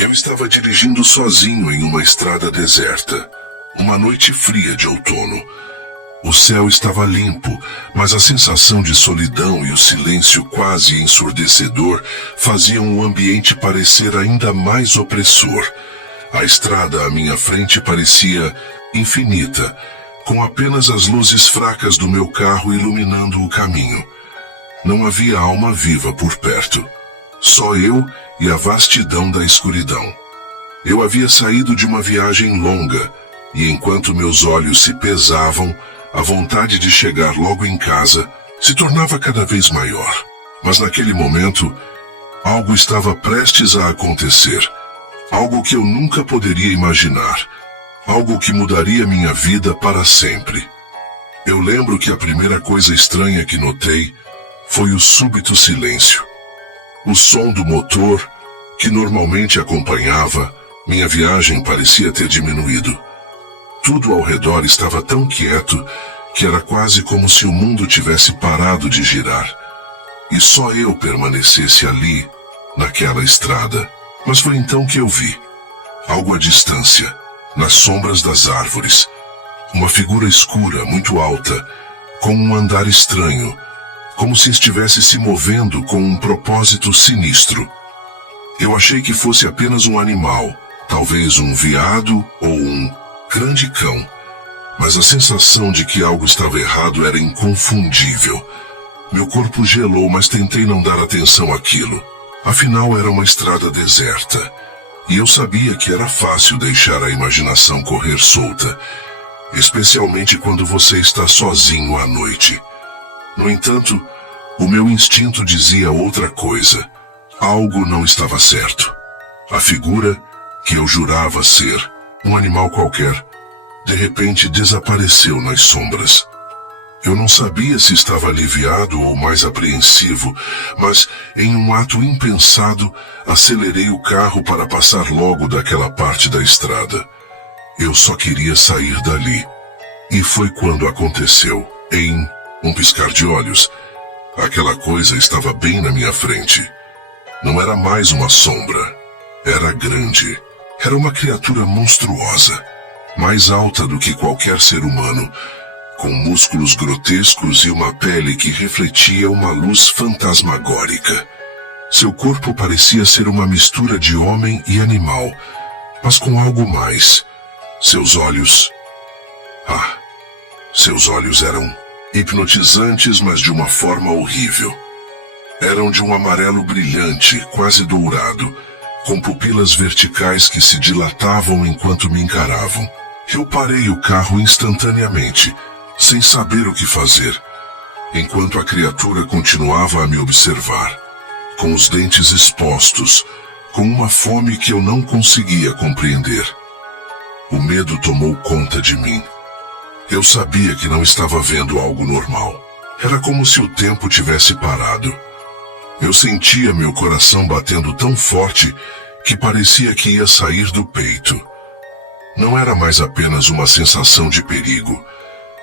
Eu estava dirigindo sozinho em uma estrada deserta, uma noite fria de outono. O céu estava limpo, mas a sensação de solidão e o silêncio quase ensurdecedor faziam o ambiente parecer ainda mais opressor. A estrada à minha frente parecia infinita, com apenas as luzes fracas do meu carro iluminando o caminho. Não havia alma viva por perto. Só eu e a vastidão da escuridão. Eu havia saído de uma viagem longa, e enquanto meus olhos se pesavam, a vontade de chegar logo em casa se tornava cada vez maior. Mas naquele momento, algo estava prestes a acontecer. Algo que eu nunca poderia imaginar. Algo que mudaria minha vida para sempre. Eu lembro que a primeira coisa estranha que notei foi o súbito silêncio. O som do motor, que normalmente acompanhava minha viagem, parecia ter diminuído. Tudo ao redor estava tão quieto que era quase como se o mundo tivesse parado de girar. E só eu permanecesse ali, naquela estrada. Mas foi então que eu vi, algo à distância, nas sombras das árvores, uma figura escura, muito alta, com um andar estranho, como se estivesse se movendo com um propósito sinistro. Eu achei que fosse apenas um animal, talvez um veado ou um grande cão, mas a sensação de que algo estava errado era inconfundível. Meu corpo gelou, mas tentei não dar atenção àquilo. Afinal, era uma estrada deserta, e eu sabia que era fácil deixar a imaginação correr solta, especialmente quando você está sozinho à noite. No entanto, o meu instinto dizia outra coisa. Algo não estava certo. A figura, que eu jurava ser um animal qualquer, de repente desapareceu nas sombras. Eu não sabia se estava aliviado ou mais apreensivo, mas, em um ato impensado, acelerei o carro para passar logo daquela parte da estrada. Eu só queria sair dali. E foi quando aconteceu. Em um piscar de olhos, aquela coisa estava bem na minha frente. Não era mais uma sombra. Era grande. Era uma criatura monstruosa, mais alta do que qualquer ser humano, com músculos grotescos e uma pele que refletia uma luz fantasmagórica. Seu corpo parecia ser uma mistura de homem e animal, mas com algo mais. Seus olhos eram hipnotizantes, mas de uma forma horrível. Eram de um amarelo brilhante, quase dourado, com pupilas verticais que se dilatavam enquanto me encaravam. Eu parei o carro instantaneamente, sem saber o que fazer, enquanto a criatura continuava a me observar, com os dentes expostos, com uma fome que eu não conseguia compreender. O medo tomou conta de mim. Eu sabia que não estava vendo algo normal. Era como se o tempo tivesse parado. Eu sentia meu coração batendo tão forte que parecia que ia sair do peito. Não era mais apenas uma sensação de perigo.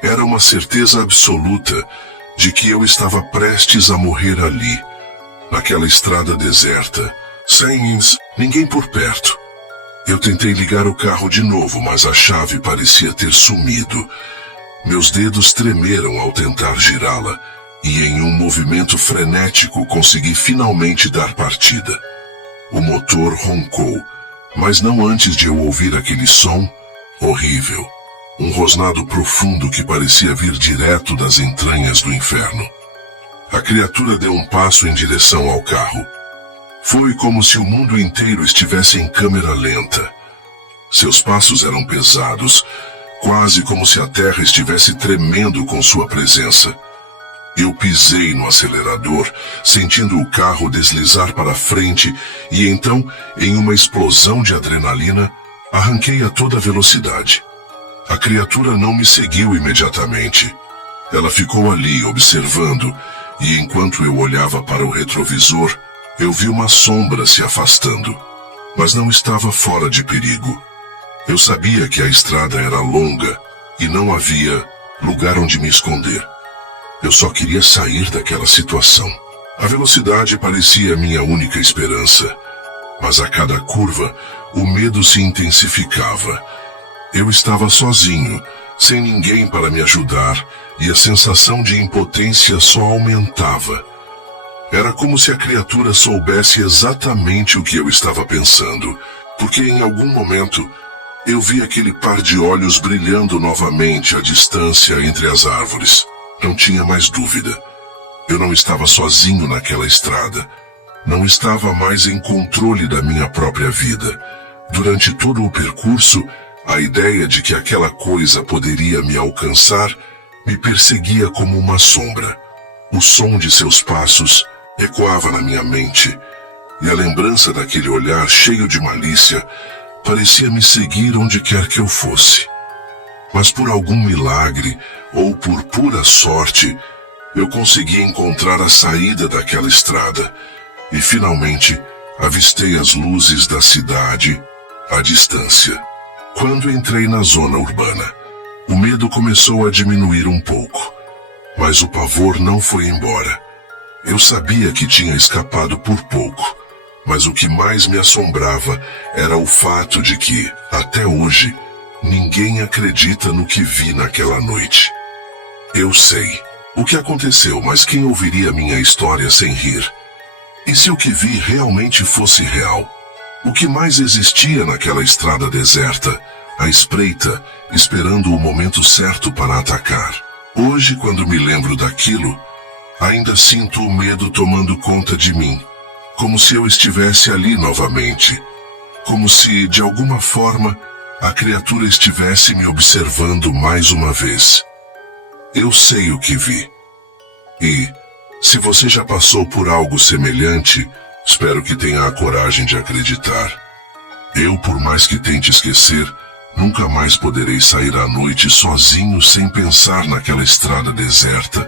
Era uma certeza absoluta de que eu estava prestes a morrer ali, naquela estrada deserta, sem ninguém por perto. Eu tentei ligar o carro de novo, mas a chave parecia ter sumido. Meus dedos tremeram ao tentar girá-la, e em um movimento frenético consegui finalmente dar partida. O motor roncou, mas não antes de eu ouvir aquele som horrível. Um rosnado profundo que parecia vir direto das entranhas do inferno. A criatura deu um passo em direção ao carro. Foi como se o mundo inteiro estivesse em câmera lenta. Seus passos eram pesados, quase como se a terra estivesse tremendo com sua presença. Eu pisei no acelerador, sentindo o carro deslizar para frente, e então, em uma explosão de adrenalina, arranquei a toda velocidade. A criatura não me seguiu imediatamente. Ela ficou ali observando, e enquanto eu olhava para o retrovisor, eu vi uma sombra se afastando. Mas não estava fora de perigo. Eu sabia que a estrada era longa e não havia lugar onde me esconder. Eu só queria sair daquela situação. A velocidade parecia minha única esperança. Mas a cada curva, o medo se intensificava. Eu estava sozinho, sem ninguém para me ajudar, e a sensação de impotência só aumentava. Era como se a criatura soubesse exatamente o que eu estava pensando, porque em algum momento eu vi aquele par de olhos brilhando novamente à distância entre as árvores. Não tinha mais dúvida. Eu não estava sozinho naquela estrada. Não estava mais em controle da minha própria vida. Durante todo o percurso, a ideia de que aquela coisa poderia me alcançar me perseguia como uma sombra. O som de seus passos ecoava na minha mente, e a lembrança daquele olhar cheio de malícia parecia me seguir onde quer que eu fosse. Mas por algum milagre, ou por pura sorte, eu consegui encontrar a saída daquela estrada, e finalmente avistei as luzes da cidade à distância. Quando entrei na zona urbana, o medo começou a diminuir um pouco, mas o pavor não foi embora. Eu sabia que tinha escapado por pouco, mas o que mais me assombrava era o fato de que, até hoje, ninguém acredita no que vi naquela noite. Eu sei o que aconteceu, mas quem ouviria minha história sem rir? E se o que vi realmente fosse real? O que mais existia naquela estrada deserta, à espreita, esperando o momento certo para atacar? Hoje, quando me lembro daquilo, ainda sinto o medo tomando conta de mim, como se eu estivesse ali novamente, como se, de alguma forma, a criatura estivesse me observando mais uma vez. Eu sei o que vi. E, se você já passou por algo semelhante, espero que tenha a coragem de acreditar. Eu, por mais que tente esquecer, nunca mais poderei sair à noite sozinho sem pensar naquela estrada deserta.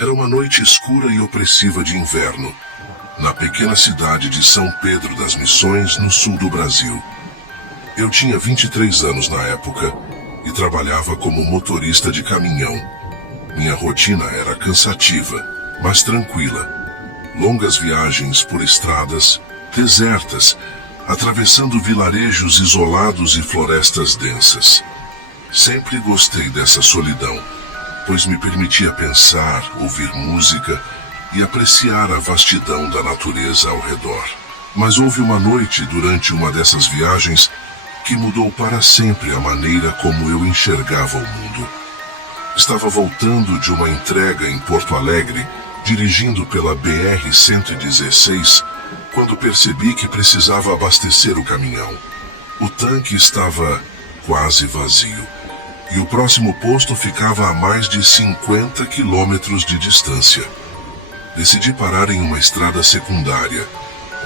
Era uma noite escura e opressiva de inverno, na pequena cidade de São Pedro das Missões, no sul do Brasil. Eu tinha 23 anos na época e trabalhava como motorista de caminhão. Minha rotina era cansativa, mas tranquila. Longas viagens por estradas desertas, atravessando vilarejos isolados e florestas densas. Sempre gostei dessa solidão, pois me permitia pensar, ouvir música e apreciar a vastidão da natureza ao redor. Mas houve uma noite durante uma dessas viagens que mudou para sempre a maneira como eu enxergava o mundo. Estava voltando de uma entrega em Porto Alegre, dirigindo pela BR-116, quando percebi que precisava abastecer o caminhão. O tanque estava quase vazio, e o próximo posto ficava a mais de 50 quilômetros de distância. Decidi parar em uma estrada secundária,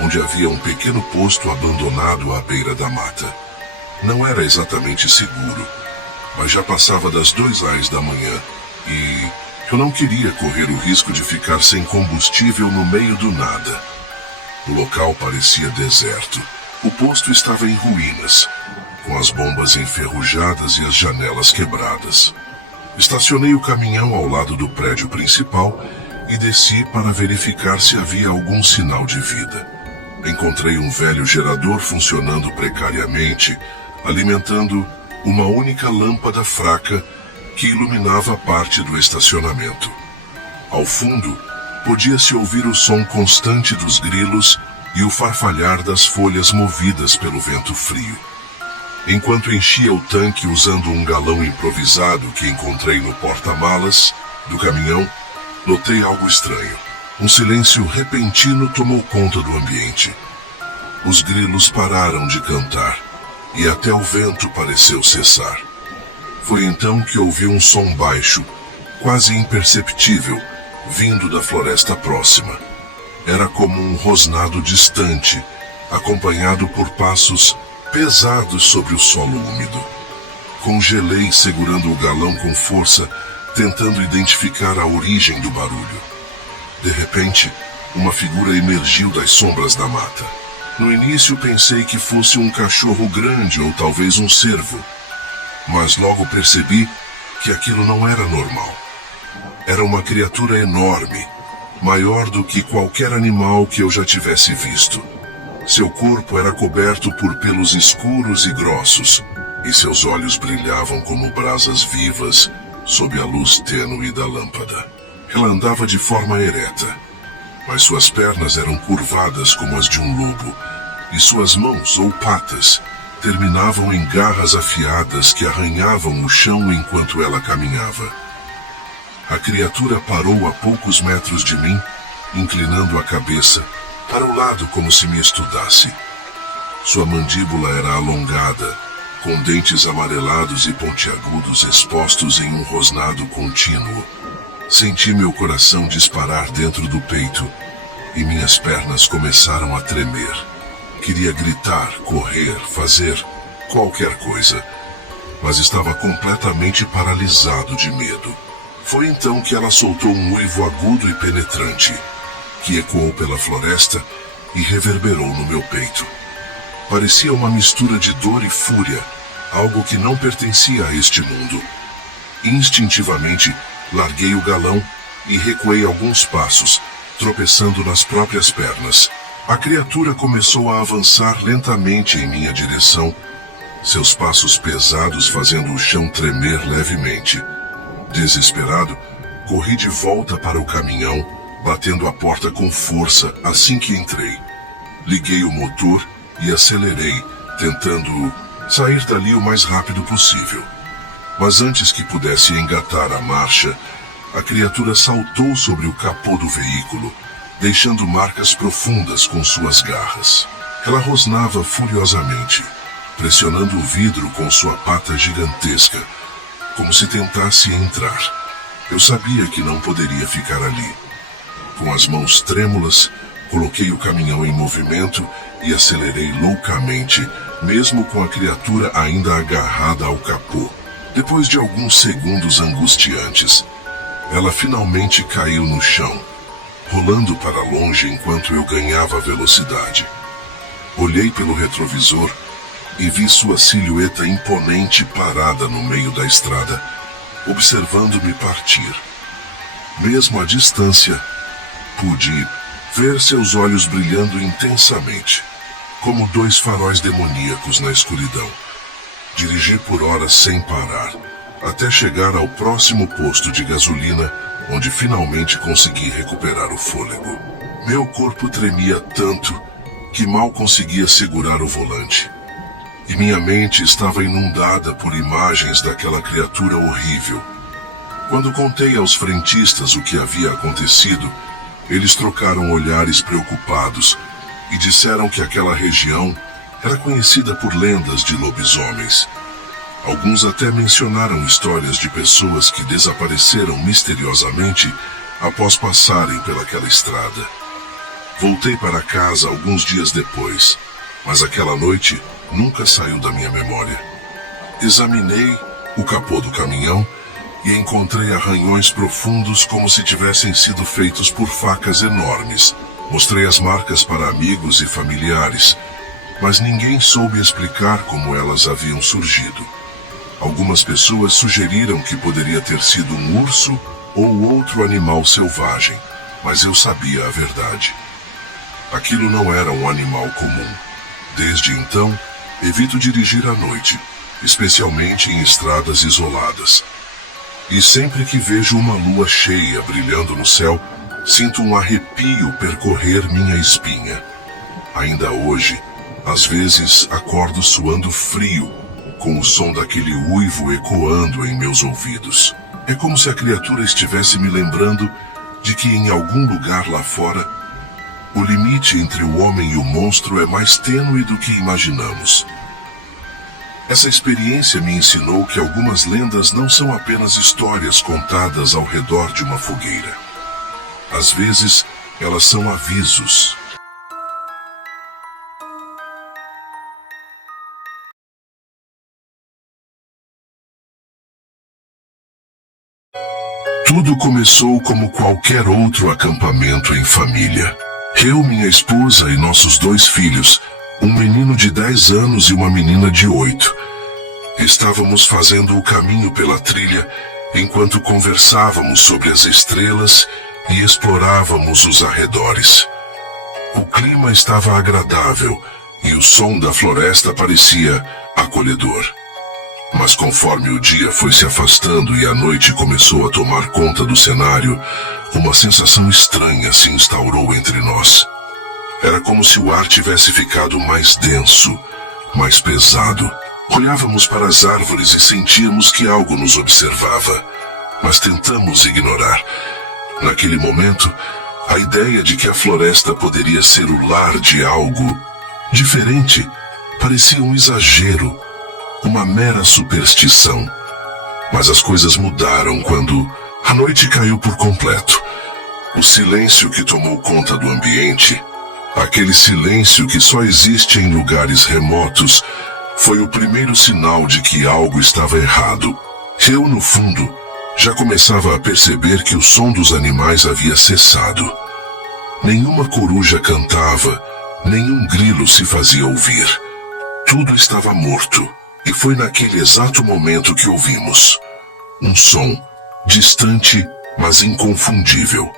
onde havia um pequeno posto abandonado à beira da mata. Não era exatamente seguro, mas já passava das 2h da manhã e eu não queria correr o risco de ficar sem combustível no meio do nada. O local parecia deserto. O posto estava em ruínas, com as bombas enferrujadas e as janelas quebradas. Estacionei o caminhão ao lado do prédio principal e desci para verificar se havia algum sinal de vida. Encontrei um velho gerador funcionando precariamente, alimentando uma única lâmpada fraca que iluminava parte do estacionamento. Ao fundo, podia-se ouvir o som constante dos grilos e o farfalhar das folhas movidas pelo vento frio. Enquanto enchia o tanque usando um galão improvisado que encontrei no porta-malas do caminhão, notei algo estranho. Um silêncio repentino tomou conta do ambiente. Os grilos pararam de cantar e até o vento pareceu cessar. Foi então que ouvi um som baixo, quase imperceptível, vindo da floresta próxima. Era como um rosnado distante, acompanhado por passos pesados sobre o solo úmido. Congelei segurando o galão com força, tentando identificar a origem do barulho. De repente, uma figura emergiu das sombras da mata. No início pensei que fosse um cachorro grande ou talvez um cervo. mas logo percebi que aquilo não era normal. Era uma criatura enorme, maior do que qualquer animal que eu já tivesse visto. Seu corpo era coberto por pelos escuros e grossos, e seus olhos brilhavam como brasas vivas sob a luz tênue da lâmpada. Ela andava de forma ereta, mas suas pernas eram curvadas como as de um lobo, e suas mãos ou patas terminavam em garras afiadas que arranhavam o chão enquanto ela caminhava. A criatura parou a poucos metros de mim, inclinando a cabeça para o lado como se me estudasse. Sua mandíbula era alongada, com dentes amarelados e pontiagudos expostos em um rosnado contínuo. Senti meu coração disparar dentro do peito e minhas pernas começaram a tremer. Queria gritar, correr, fazer qualquer coisa, mas estava completamente paralisado de medo. Foi então que ela soltou um uivo agudo e penetrante, que ecoou pela floresta e reverberou no meu peito. Parecia uma mistura de dor e fúria, algo que não pertencia a este mundo. Instintivamente, larguei o galão e recuei alguns passos, tropeçando nas próprias pernas. A criatura começou a avançar lentamente em minha direção, seus passos pesados fazendo o chão tremer levemente. Desesperado, corri de volta para o caminhão, batendo a porta com força assim que entrei. Liguei o motor e acelerei, tentando sair dali o mais rápido possível. Mas antes que pudesse engatar a marcha, a criatura saltou sobre o capô do veículo, deixando marcas profundas com suas garras. Ela rosnava furiosamente, pressionando o vidro com sua pata gigantesca, como se tentasse entrar. Eu sabia que não poderia ficar ali. Com as mãos trêmulas, coloquei o caminhão em movimento e acelerei loucamente, mesmo com a criatura ainda agarrada ao capô. Depois de alguns segundos angustiantes, ela finalmente caiu no chão, rolando para longe enquanto eu ganhava velocidade. Olhei pelo retrovisor e vi sua silhueta imponente parada no meio da estrada, observando-me partir. Mesmo à distância, pude ver seus olhos brilhando intensamente, como dois faróis demoníacos na escuridão. Dirigi por horas sem parar, até chegar ao próximo posto de gasolina, onde finalmente consegui recuperar o fôlego. Meu corpo tremia tanto que mal conseguia segurar o volante. E minha mente estava inundada por imagens daquela criatura horrível. Quando contei aos frentistas o que havia acontecido, eles trocaram olhares preocupados e disseram que aquela região era conhecida por lendas de lobisomens. Alguns até mencionaram histórias de pessoas que desapareceram misteriosamente após passarem pelaquela estrada. Voltei para casa alguns dias depois, mas aquela noite nunca saiu da minha memória. Examinei o capô do caminhão e encontrei arranhões profundos como se tivessem sido feitos por facas enormes. Mostrei as marcas para amigos e familiares, mas ninguém soube explicar como elas haviam surgido. Algumas pessoas sugeriram que poderia ter sido um urso ou outro animal selvagem, mas eu sabia a verdade. Aquilo não era um animal comum. Desde então, evito dirigir à noite, especialmente em estradas isoladas. E sempre que vejo uma lua cheia brilhando no céu, sinto um arrepio percorrer minha espinha. Ainda hoje, às vezes acordo suando frio, com o som daquele uivo ecoando em meus ouvidos. É como se a criatura estivesse me lembrando de que em algum lugar lá fora, o limite entre o homem e o monstro é mais tênue do que imaginamos. Essa experiência me ensinou que algumas lendas não são apenas histórias contadas ao redor de uma fogueira. Às vezes, elas são avisos. Tudo começou como qualquer outro acampamento em família. Eu, minha esposa e nossos 2 filhos, um menino de 10 anos e uma menina de 8. Estávamos fazendo o caminho pela trilha enquanto conversávamos sobre as estrelas e explorávamos os arredores. O clima estava agradável e o som da floresta parecia acolhedor. Mas conforme o dia foi se afastando e a noite começou a tomar conta do cenário, uma sensação estranha se instaurou entre nós. Era como se o ar tivesse ficado mais denso, mais pesado. Olhávamos para as árvores e sentíamos que algo nos observava, mas tentamos ignorar. Naquele momento, a ideia de que a floresta poderia ser o lar de algo diferente parecia um exagero, uma mera superstição. Mas as coisas mudaram quando a noite caiu por completo. O silêncio que tomou conta do ambiente, aquele silêncio que só existe em lugares remotos, foi o primeiro sinal de que algo estava errado. Eu, no fundo, já começava a perceber que o som dos animais havia cessado. Nenhuma coruja cantava, nenhum grilo se fazia ouvir. Tudo estava morto, e foi naquele exato momento que ouvimos um som, distante, mas inconfundível.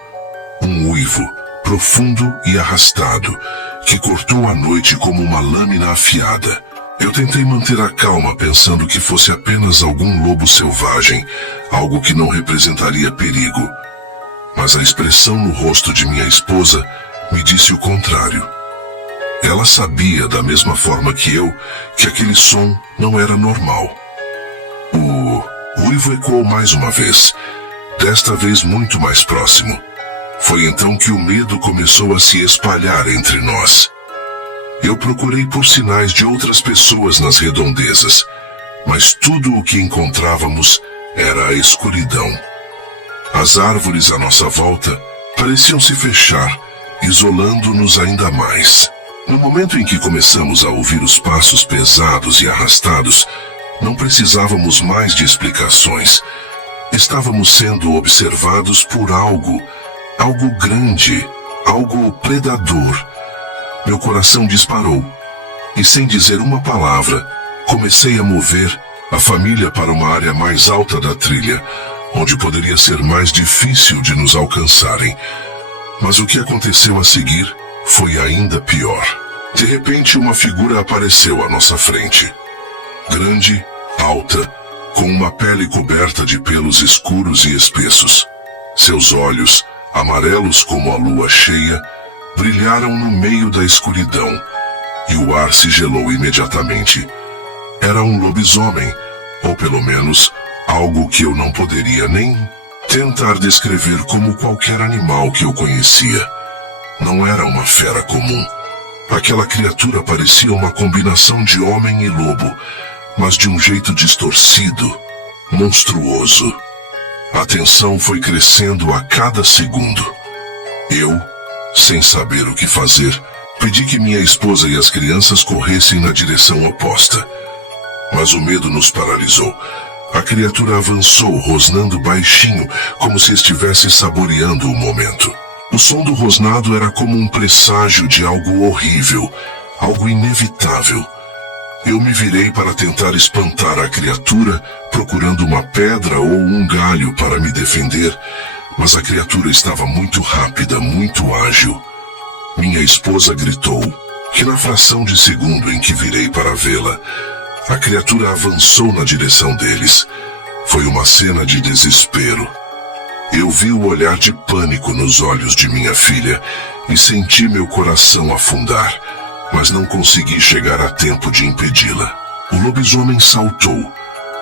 Um uivo, profundo e arrastado, que cortou a noite como uma lâmina afiada. Eu tentei manter a calma, pensando que fosse apenas algum lobo selvagem, algo que não representaria perigo. Mas a expressão no rosto de minha esposa me disse o contrário. Ela sabia, da mesma forma que eu, que aquele som não era normal. O uivo ecoou mais uma vez, desta vez muito mais próximo. Foi então que o medo começou a se espalhar entre nós. Eu procurei por sinais de outras pessoas nas redondezas, mas tudo o que encontrávamos era a escuridão. As árvores à nossa volta pareciam se fechar, isolando-nos ainda mais. No momento em que começamos a ouvir os passos pesados e arrastados, não precisávamos mais de explicações. Estávamos sendo observados por algo grande, algo predador. Meu coração disparou, e sem dizer uma palavra, comecei a mover a família para uma área mais alta da trilha, onde poderia ser mais difícil de nos alcançarem. Mas o que aconteceu a seguir foi ainda pior. De repente, uma figura apareceu à nossa frente. Grande, alta, com uma pele coberta de pelos escuros e espessos. Seus olhos, amarelos como a lua cheia, brilharam no meio da escuridão, e o ar se gelou imediatamente. Era um lobisomem, ou pelo menos algo que eu não poderia nem tentar descrever como qualquer animal que eu conhecia. Não era uma fera comum. Aquela criatura parecia uma combinação de homem e lobo, mas de um jeito distorcido, monstruoso. A tensão foi crescendo a cada segundo. Eu, sem saber o que fazer, pedi que minha esposa e as crianças corressem na direção oposta. Mas o medo nos paralisou. A criatura avançou, rosnando baixinho, como se estivesse saboreando o momento. O som do rosnado era como um presságio de algo horrível, algo inevitável. Eu me virei para tentar espantar a criatura, procurando uma pedra ou um galho para me defender, mas a criatura estava muito rápida, muito ágil. Minha esposa gritou, que na fração de segundo em que virei para vê-la, a criatura avançou na direção deles. Foi uma cena de desespero. Eu vi o olhar de pânico nos olhos de minha filha e senti meu coração afundar, mas não consegui chegar a tempo de impedi-la. O lobisomem saltou,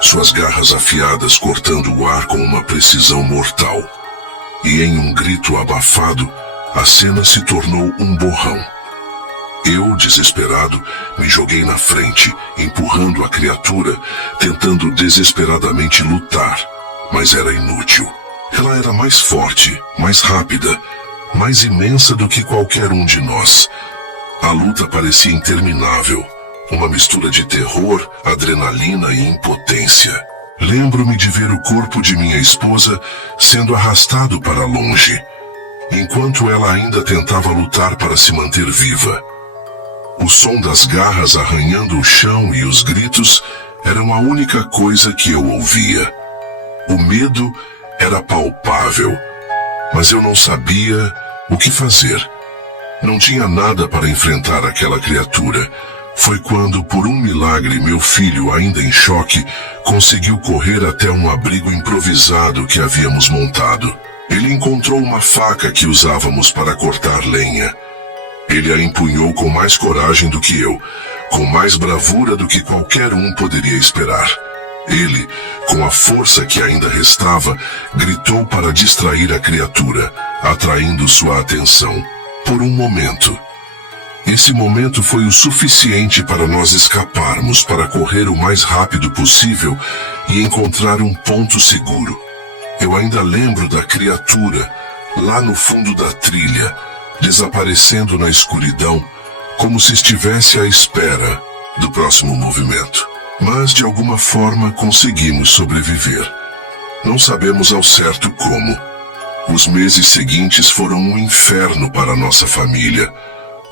suas garras afiadas cortando o ar com uma precisão mortal. E em um grito abafado, a cena se tornou um borrão. Eu, desesperado, me joguei na frente, empurrando a criatura, tentando desesperadamente lutar, mas era inútil. Ela era mais forte, mais rápida, mais imensa do que qualquer um de nós. A luta parecia interminável, uma mistura de terror, adrenalina e impotência. Lembro-me de ver o corpo de minha esposa sendo arrastado para longe, enquanto ela ainda tentava lutar para se manter viva. O som das garras arranhando o chão e os gritos eram a única coisa que eu ouvia. O medo era palpável, mas eu não sabia o que fazer. Não tinha nada para enfrentar aquela criatura. Foi quando, por um milagre, meu filho, ainda em choque, conseguiu correr até um abrigo improvisado que havíamos montado. Ele encontrou uma faca que usávamos para cortar lenha. Ele a empunhou com mais coragem do que eu, com mais bravura do que qualquer um poderia esperar. Ele, com a força que ainda restava, gritou para distrair a criatura, atraindo sua atenção. Por um momento. Esse momento foi o suficiente para nós escaparmos, para correr o mais rápido possível e encontrar um ponto seguro. Eu ainda lembro da criatura, lá no fundo da trilha, desaparecendo na escuridão, como se estivesse à espera do próximo movimento. Mas, de alguma forma, conseguimos sobreviver. Não sabemos ao certo como. Os meses seguintes foram um inferno para nossa família.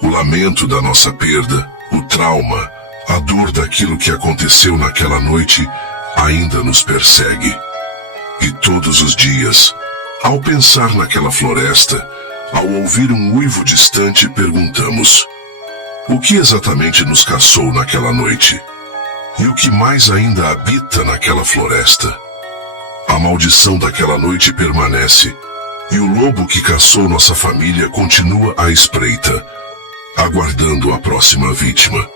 O lamento da nossa perda, o trauma, a dor daquilo que aconteceu naquela noite ainda nos persegue. E todos os dias, ao pensar naquela floresta, ao ouvir um uivo distante, perguntamos: o que exatamente nos caçou naquela noite? E o que mais ainda habita naquela floresta? A maldição daquela noite permanece, e o lobo que caçou nossa família continua à espreita, aguardando a próxima vítima.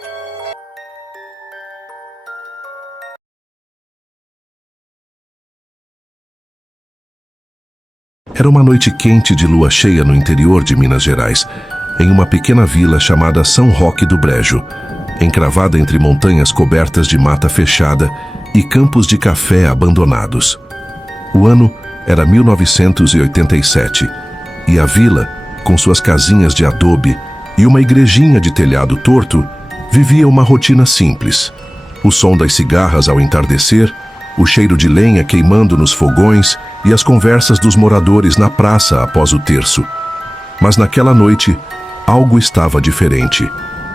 Era uma noite quente de lua cheia no interior de Minas Gerais, em uma pequena vila chamada São Roque do Brejo, encravada entre montanhas cobertas de mata fechada e campos de café abandonados. O ano era 1987, e a vila, com suas casinhas de adobe e uma igrejinha de telhado torto, vivia uma rotina simples. O som das cigarras ao entardecer, o cheiro de lenha queimando nos fogões e as conversas dos moradores na praça após o terço. Mas naquela noite, algo estava diferente.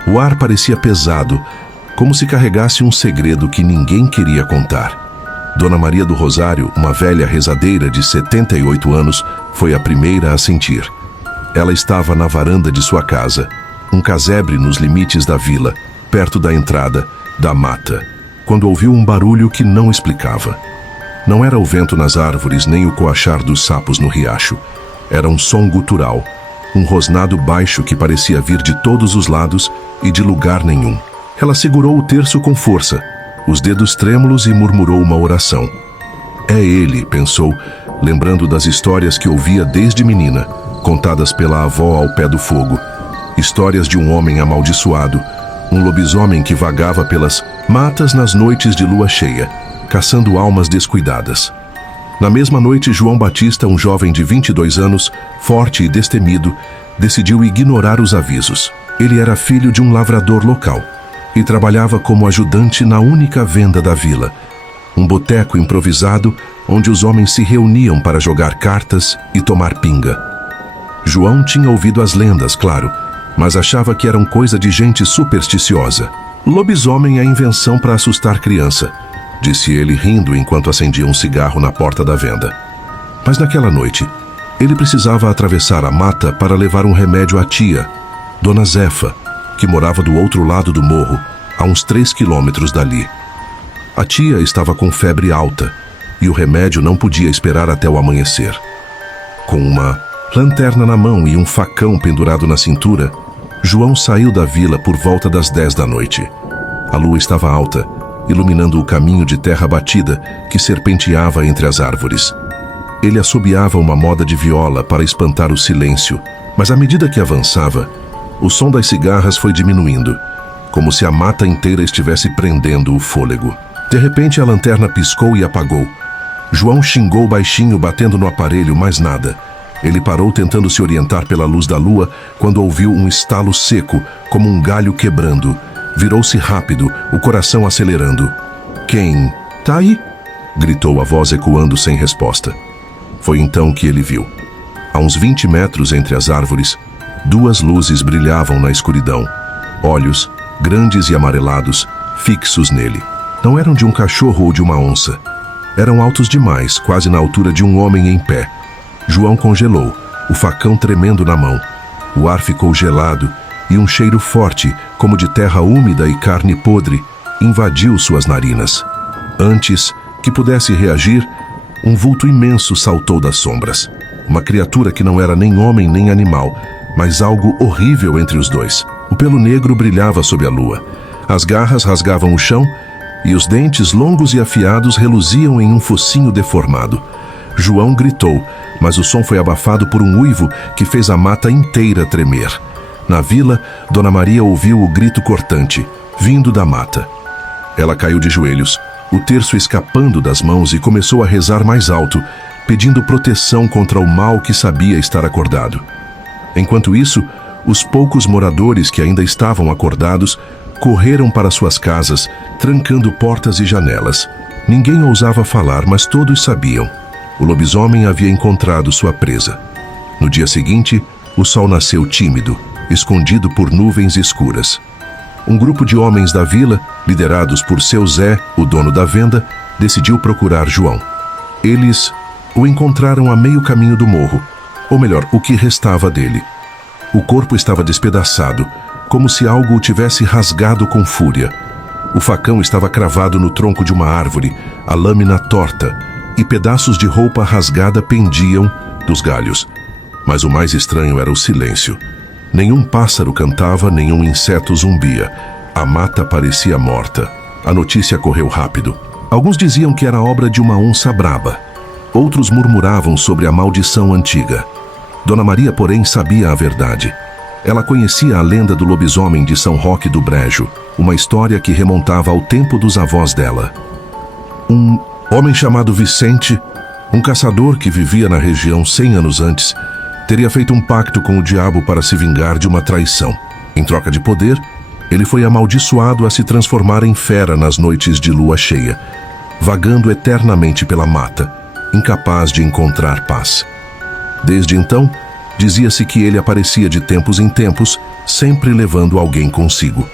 O ar parecia pesado, como se carregasse um segredo que ninguém queria contar. Dona Maria do Rosário, uma velha rezadeira de 78 anos, foi a primeira a sentir. Ela estava na varanda de sua casa, um casebre nos limites da vila, perto da entrada, da mata, quando ouviu um barulho que não explicava. Não era o vento nas árvores nem o coachar dos sapos no riacho. Era um som gutural, um rosnado baixo que parecia vir de todos os lados e de lugar nenhum. Ela segurou o terço com força, os dedos trêmulos, e murmurou uma oração. É ele, pensou, lembrando das histórias que ouvia desde menina, contadas pela avó ao pé do fogo. Histórias de um homem amaldiçoado, um lobisomem que vagava pelas matas nas noites de lua cheia, caçando almas descuidadas. Na mesma noite, João Batista, um jovem de 22 anos, forte e destemido, decidiu ignorar os avisos. Ele era filho de um lavrador local e trabalhava como ajudante na única venda da vila, um boteco improvisado onde os homens se reuniam para jogar cartas e tomar pinga. João tinha ouvido as lendas, claro, mas achava que eram coisa de gente supersticiosa. Lobisomem é invenção para assustar criança, disse ele rindo enquanto acendia um cigarro na porta da venda. Mas naquela noite, ele precisava atravessar a mata para levar um remédio à tia, Dona Zefa, que morava do outro lado do morro, a uns 3 quilômetros dali. A tia estava com febre alta e o remédio não podia esperar até o amanhecer. Com uma lanterna na mão e um facão pendurado na cintura, João saiu da vila por volta das 10 da noite. A lua estava alta, iluminando o caminho de terra batida que serpenteava entre as árvores. Ele assobiava uma moda de viola para espantar o silêncio, mas à medida que avançava, o som das cigarras foi diminuindo, como se a mata inteira estivesse prendendo o fôlego. De repente, a lanterna piscou e apagou. João xingou baixinho, batendo no aparelho, mas nada. Ele parou tentando se orientar pela luz da lua quando ouviu um estalo seco, como um galho quebrando. Virou-se rápido, o coração acelerando. "Quem? Tá aí?" gritou a voz ecoando sem resposta. Foi então que ele viu. A uns 20 metros entre as árvores, 2 luzes brilhavam na escuridão. Olhos, grandes e amarelados, fixos nele. não eram de um cachorro ou de uma onça. Eram altos demais, quase na altura de um homem em pé. João congelou, o facão tremendo na mão. O ar ficou gelado e um cheiro forte, como de terra úmida e carne podre, invadiu suas narinas. Antes que pudesse reagir, um vulto imenso saltou das sombras. Uma criatura que não era nem homem nem animal, mas algo horrível entre os dois. O pelo negro brilhava sob a lua. As garras rasgavam o chão e os dentes longos e afiados reluziam em um focinho deformado. João gritou, mas o som foi abafado por um uivo que fez a mata inteira tremer. Na vila, Dona Maria ouviu o grito cortante, vindo da mata. Ela caiu de joelhos, o terço escapando das mãos, e começou a rezar mais alto, pedindo proteção contra o mal que sabia estar acordado. Enquanto isso, os poucos moradores que ainda estavam acordados correram para suas casas, trancando portas e janelas. Ninguém ousava falar, mas todos sabiam. O lobisomem havia encontrado sua presa. No dia seguinte, o sol nasceu tímido, escondido por nuvens escuras. Um grupo de homens da vila, liderados por seu Zé, o dono da venda, decidiu procurar João. Eles o encontraram a meio caminho do morro, ou melhor, o que restava dele. O corpo estava despedaçado, como se algo o tivesse rasgado com fúria. O facão estava cravado no tronco de uma árvore, a lâmina torta, e pedaços de roupa rasgada pendiam dos galhos. Mas o mais estranho era o silêncio. Nenhum pássaro cantava, nenhum inseto zumbia. A mata parecia morta. A notícia correu rápido. Alguns diziam que era obra de uma onça braba. Outros murmuravam sobre a maldição antiga. Dona Maria, porém, sabia a verdade. Ela conhecia a lenda do lobisomem de São Roque do Brejo, uma história que remontava ao tempo dos avós dela. Um homem chamado Vicente, um caçador que vivia na região 100 anos antes, teria feito um pacto com o diabo para se vingar de uma traição. Em troca de poder, ele foi amaldiçoado a se transformar em fera nas noites de lua cheia, vagando eternamente pela mata, incapaz de encontrar paz. Desde então, dizia-se que ele aparecia de tempos em tempos, sempre levando alguém consigo.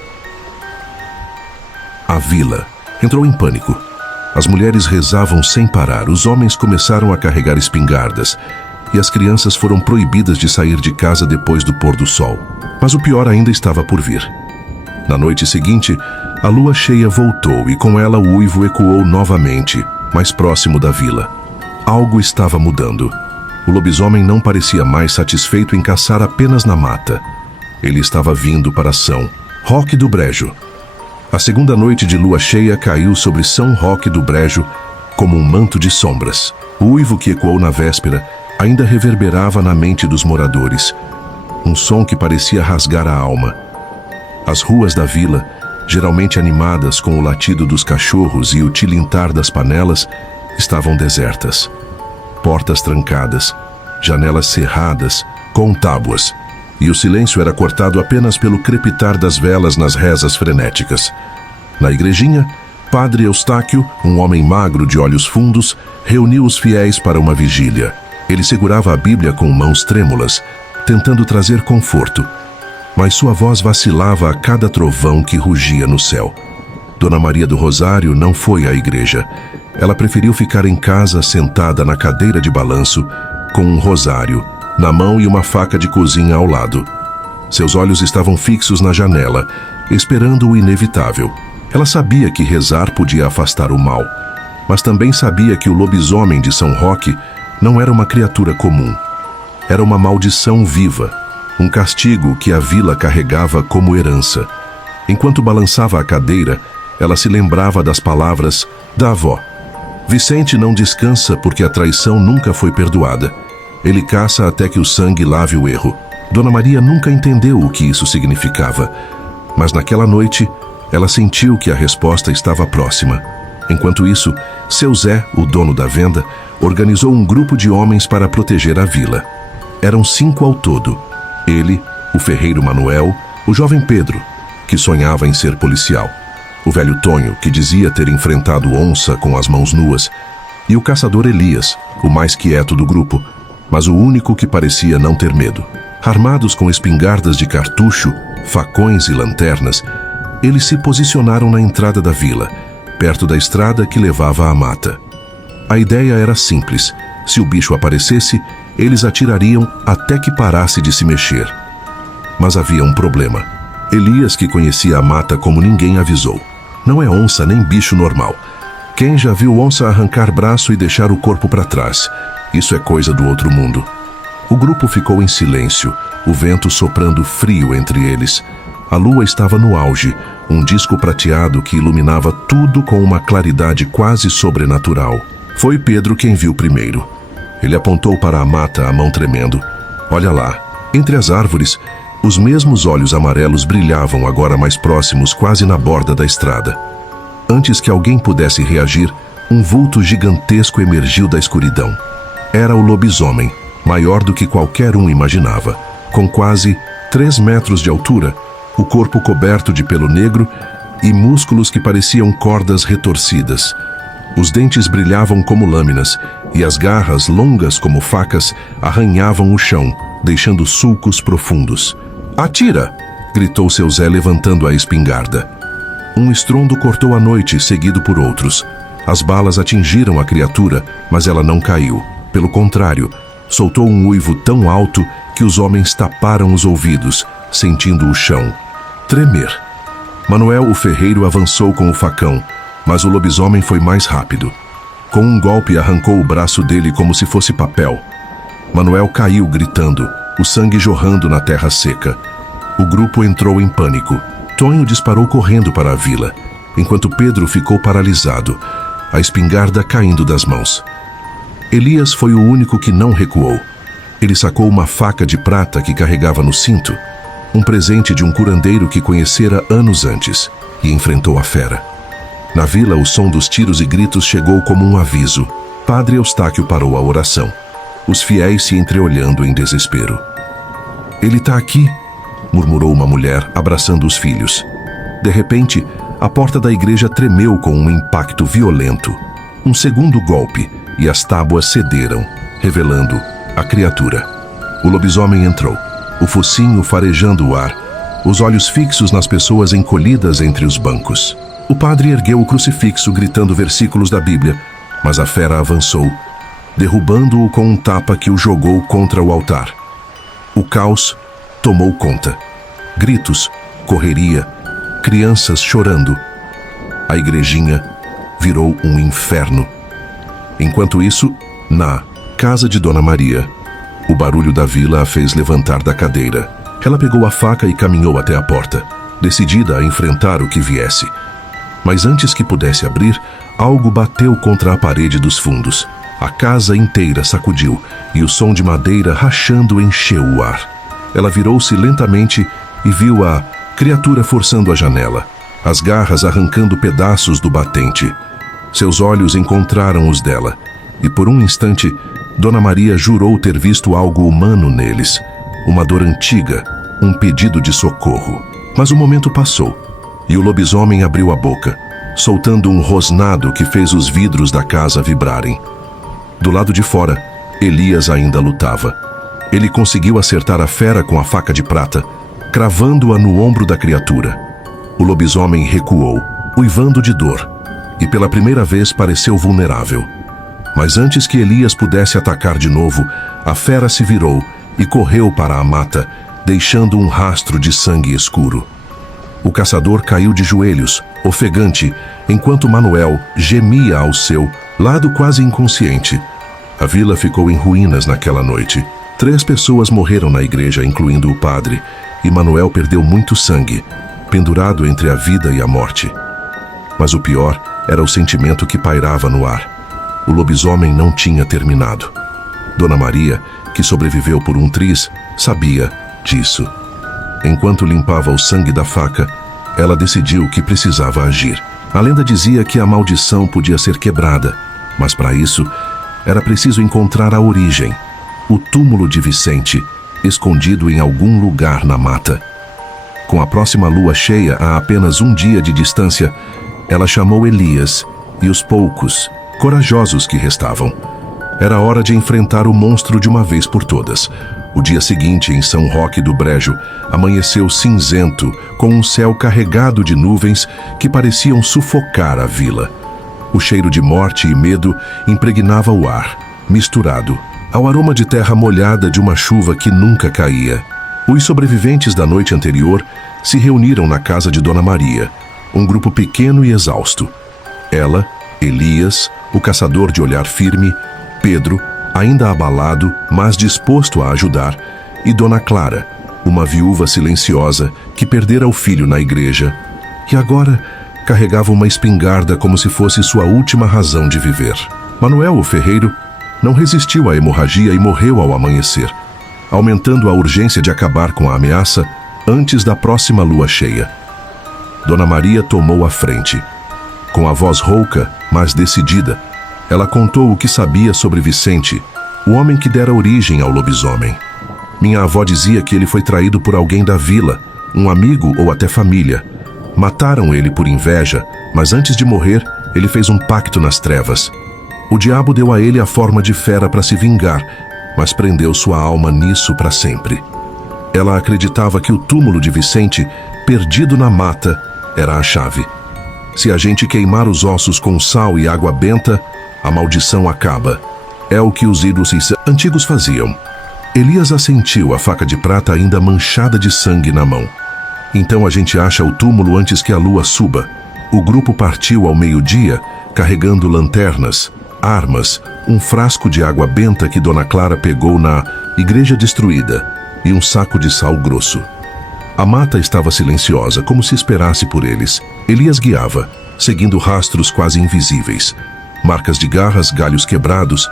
A vila entrou em pânico. As mulheres rezavam sem parar, os homens começaram a carregar espingardas, e as crianças foram proibidas de sair de casa depois do pôr do sol. Mas o pior ainda estava por vir. Na noite seguinte, a lua cheia voltou e com ela o uivo ecoou novamente, mais próximo da vila. Algo estava mudando. O lobisomem não parecia mais satisfeito em caçar apenas na mata. Ele estava vindo para São Roque do Brejo. A segunda noite de lua cheia caiu sobre São Roque do Brejo como um manto de sombras. O uivo que ecoou na véspera ainda reverberava na mente dos moradores. Um som que parecia rasgar a alma. As ruas da vila, geralmente animadas com o latido dos cachorros e o tilintar das panelas, estavam desertas. Portas trancadas, janelas cerradas, com tábuas, e o silêncio era cortado apenas pelo crepitar das velas nas rezas frenéticas. Na igrejinha, Padre Eustáquio, um homem magro de olhos fundos, reuniu os fiéis para uma vigília. Ele segurava a Bíblia com mãos trêmulas, tentando trazer conforto, mas sua voz vacilava a cada trovão que rugia no céu. Dona Maria do Rosário não foi à igreja. Ela preferiu ficar em casa sentada na cadeira de balanço, com um rosário na mão e uma faca de cozinha ao lado. Seus olhos estavam fixos na janela, esperando o inevitável. Ela sabia que rezar podia afastar o mal, mas também sabia que o lobisomem de São Roque não era uma criatura comum. Era uma maldição viva, um castigo que a vila carregava como herança. Enquanto balançava a cadeira, ela se lembrava das palavras da avó. Vicente não descansa porque a traição nunca foi perdoada. Ele caça até que o sangue lave o erro. Dona Maria nunca entendeu o que isso significava, mas naquela noite, ela sentiu que a resposta estava próxima. Enquanto isso, seu Zé, o dono da venda, organizou um grupo de homens para proteger a vila. Eram 5 ao todo. Ele, o ferreiro Manuel, o jovem Pedro, que sonhava em ser policial, o velho Tonho, que dizia ter enfrentado onça com as mãos nuas, e o caçador Elias, o mais quieto do grupo, mas o único que parecia não ter medo. Armados com espingardas de cartucho, facões e lanternas, eles se posicionaram na entrada da vila, perto da estrada que levava à mata. A ideia era simples: se o bicho aparecesse, eles atirariam até que parasse de se mexer. Mas havia um problema. Elias, que conhecia a mata como ninguém, avisou: não é onça nem bicho normal. Quem já viu onça arrancar braço e deixar o corpo para trás? Isso é coisa do outro mundo. O grupo ficou em silêncio, o vento soprando frio entre eles. A lua estava no auge, um disco prateado que iluminava tudo com uma claridade quase sobrenatural. Foi Pedro quem viu primeiro. Ele apontou para a mata, a mão tremendo. Olha lá, entre as árvores, os mesmos olhos amarelos brilhavam, agora mais próximos, quase na borda da estrada. Antes que alguém pudesse reagir, um vulto gigantesco emergiu da escuridão. Era o lobisomem, maior do que qualquer um imaginava. Com quase 3 metros de altura, o corpo coberto de pelo negro e músculos que pareciam cordas retorcidas. Os dentes brilhavam como lâminas e as garras, longas como facas, arranhavam o chão, deixando sulcos profundos. "Atira!" gritou seu Zé, levantando a espingarda. Um estrondo cortou a noite, seguido por outros. As balas atingiram a criatura, mas ela não caiu. Pelo contrário, soltou um uivo tão alto que os homens taparam os ouvidos, sentindo o chão tremer. Manuel, o ferreiro, avançou com o facão, mas o lobisomem foi mais rápido. Com um golpe, arrancou o braço dele como se fosse papel. Manuel caiu gritando, o sangue jorrando na terra seca. O grupo entrou em pânico. Tonho disparou correndo para a vila, enquanto Pedro ficou paralisado, a espingarda caindo das mãos. Elias foi o único que não recuou. Ele sacou uma faca de prata que carregava no cinto, um presente de um curandeiro que conhecera anos antes, e enfrentou a fera. Na vila, o som dos tiros e gritos chegou como um aviso. Padre Eustáquio parou a oração, os fiéis se entreolhando em desespero. "Ele está aqui", murmurou uma mulher, abraçando os filhos. De repente, a porta da igreja tremeu com um impacto violento. Um segundo golpe, e as tábuas cederam, revelando a criatura. O lobisomem entrou, o focinho farejando o ar, os olhos fixos nas pessoas encolhidas entre os bancos. O padre ergueu o crucifixo, gritando versículos da Bíblia, mas a fera avançou, derrubando-o com um tapa que o jogou contra o altar. O caos tomou conta. Gritos, correria, crianças chorando. A igrejinha virou um inferno. Enquanto isso, na casa de Dona Maria, o barulho da vila a fez levantar da cadeira. Ela pegou a faca e caminhou até a porta, decidida a enfrentar o que viesse. Mas antes que pudesse abrir, algo bateu contra a parede dos fundos. A casa inteira sacudiu e o som de madeira rachando encheu o ar. Ela virou-se lentamente e viu a criatura forçando a janela, as garras arrancando pedaços do batente. Seus olhos encontraram os dela, e por um instante, Dona Maria jurou ter visto algo humano neles, uma dor antiga, um pedido de socorro. Mas o momento passou, e o lobisomem abriu a boca, soltando um rosnado que fez os vidros da casa vibrarem. Do lado de fora, Elias ainda lutava. Ele conseguiu acertar a fera com a faca de prata, cravando-a no ombro da criatura. O lobisomem recuou, uivando de dor, e pela primeira vez pareceu vulnerável. Mas antes que Elias pudesse atacar de novo, a fera se virou e correu para a mata, deixando um rastro de sangue escuro. O caçador caiu de joelhos, ofegante, enquanto Manuel gemia ao seu lado quase inconsciente. A vila ficou em ruínas naquela noite. 3 pessoas morreram na igreja, incluindo o padre, e Manuel perdeu muito sangue, pendurado entre a vida e a morte. Mas o pior era o sentimento que pairava no ar. O lobisomem não tinha terminado. Dona Maria, que sobreviveu por um triz, sabia disso. Enquanto limpava o sangue da faca, ela decidiu que precisava agir. A lenda dizia que a maldição podia ser quebrada, mas para isso era preciso encontrar a origem, o túmulo de Vicente, escondido em algum lugar na mata. Com a próxima lua cheia a apenas um dia de distância, ela chamou Elias e os poucos, corajosos que restavam. Era hora de enfrentar o monstro de uma vez por todas. O dia seguinte, em São Roque do Brejo, amanheceu cinzento, com um céu carregado de nuvens que pareciam sufocar a vila. O cheiro de morte e medo impregnava o ar, misturado ao aroma de terra molhada de uma chuva que nunca caía. Os sobreviventes da noite anterior se reuniram na casa de Dona Maria, um grupo pequeno e exausto. Ela, Elias, o caçador de olhar firme, Pedro, ainda abalado, mas disposto a ajudar, e Dona Clara, uma viúva silenciosa que perdera o filho na igreja e agora carregava uma espingarda como se fosse sua última razão de viver. Manuel, o ferreiro, não resistiu à hemorragia e morreu ao amanhecer, aumentando a urgência de acabar com a ameaça antes da próxima lua cheia. Dona Maria tomou a frente. Com a voz rouca, mas decidida, ela contou o que sabia sobre Vicente, o homem que dera origem ao lobisomem. Minha avó dizia que ele foi traído por alguém da vila, um amigo ou até família. Mataram ele por inveja, mas antes de morrer, ele fez um pacto nas trevas. O diabo deu a ele a forma de fera para se vingar, mas prendeu sua alma nisso para sempre. Ela acreditava que o túmulo de Vicente, perdido na mata, era a chave. Se a gente queimar os ossos com sal e água benta, a maldição acaba. É o que os ídolos antigos faziam. Elias assentiu, a faca de prata ainda manchada de sangue na mão. Então a gente acha o túmulo antes que a lua suba. O grupo partiu ao meio-dia, carregando lanternas, armas, um frasco de água benta que Dona Clara pegou na igreja destruída e um saco de sal grosso. A mata estava silenciosa, como se esperasse por eles. Elias guiava, seguindo rastros quase invisíveis, marcas de garras, galhos quebrados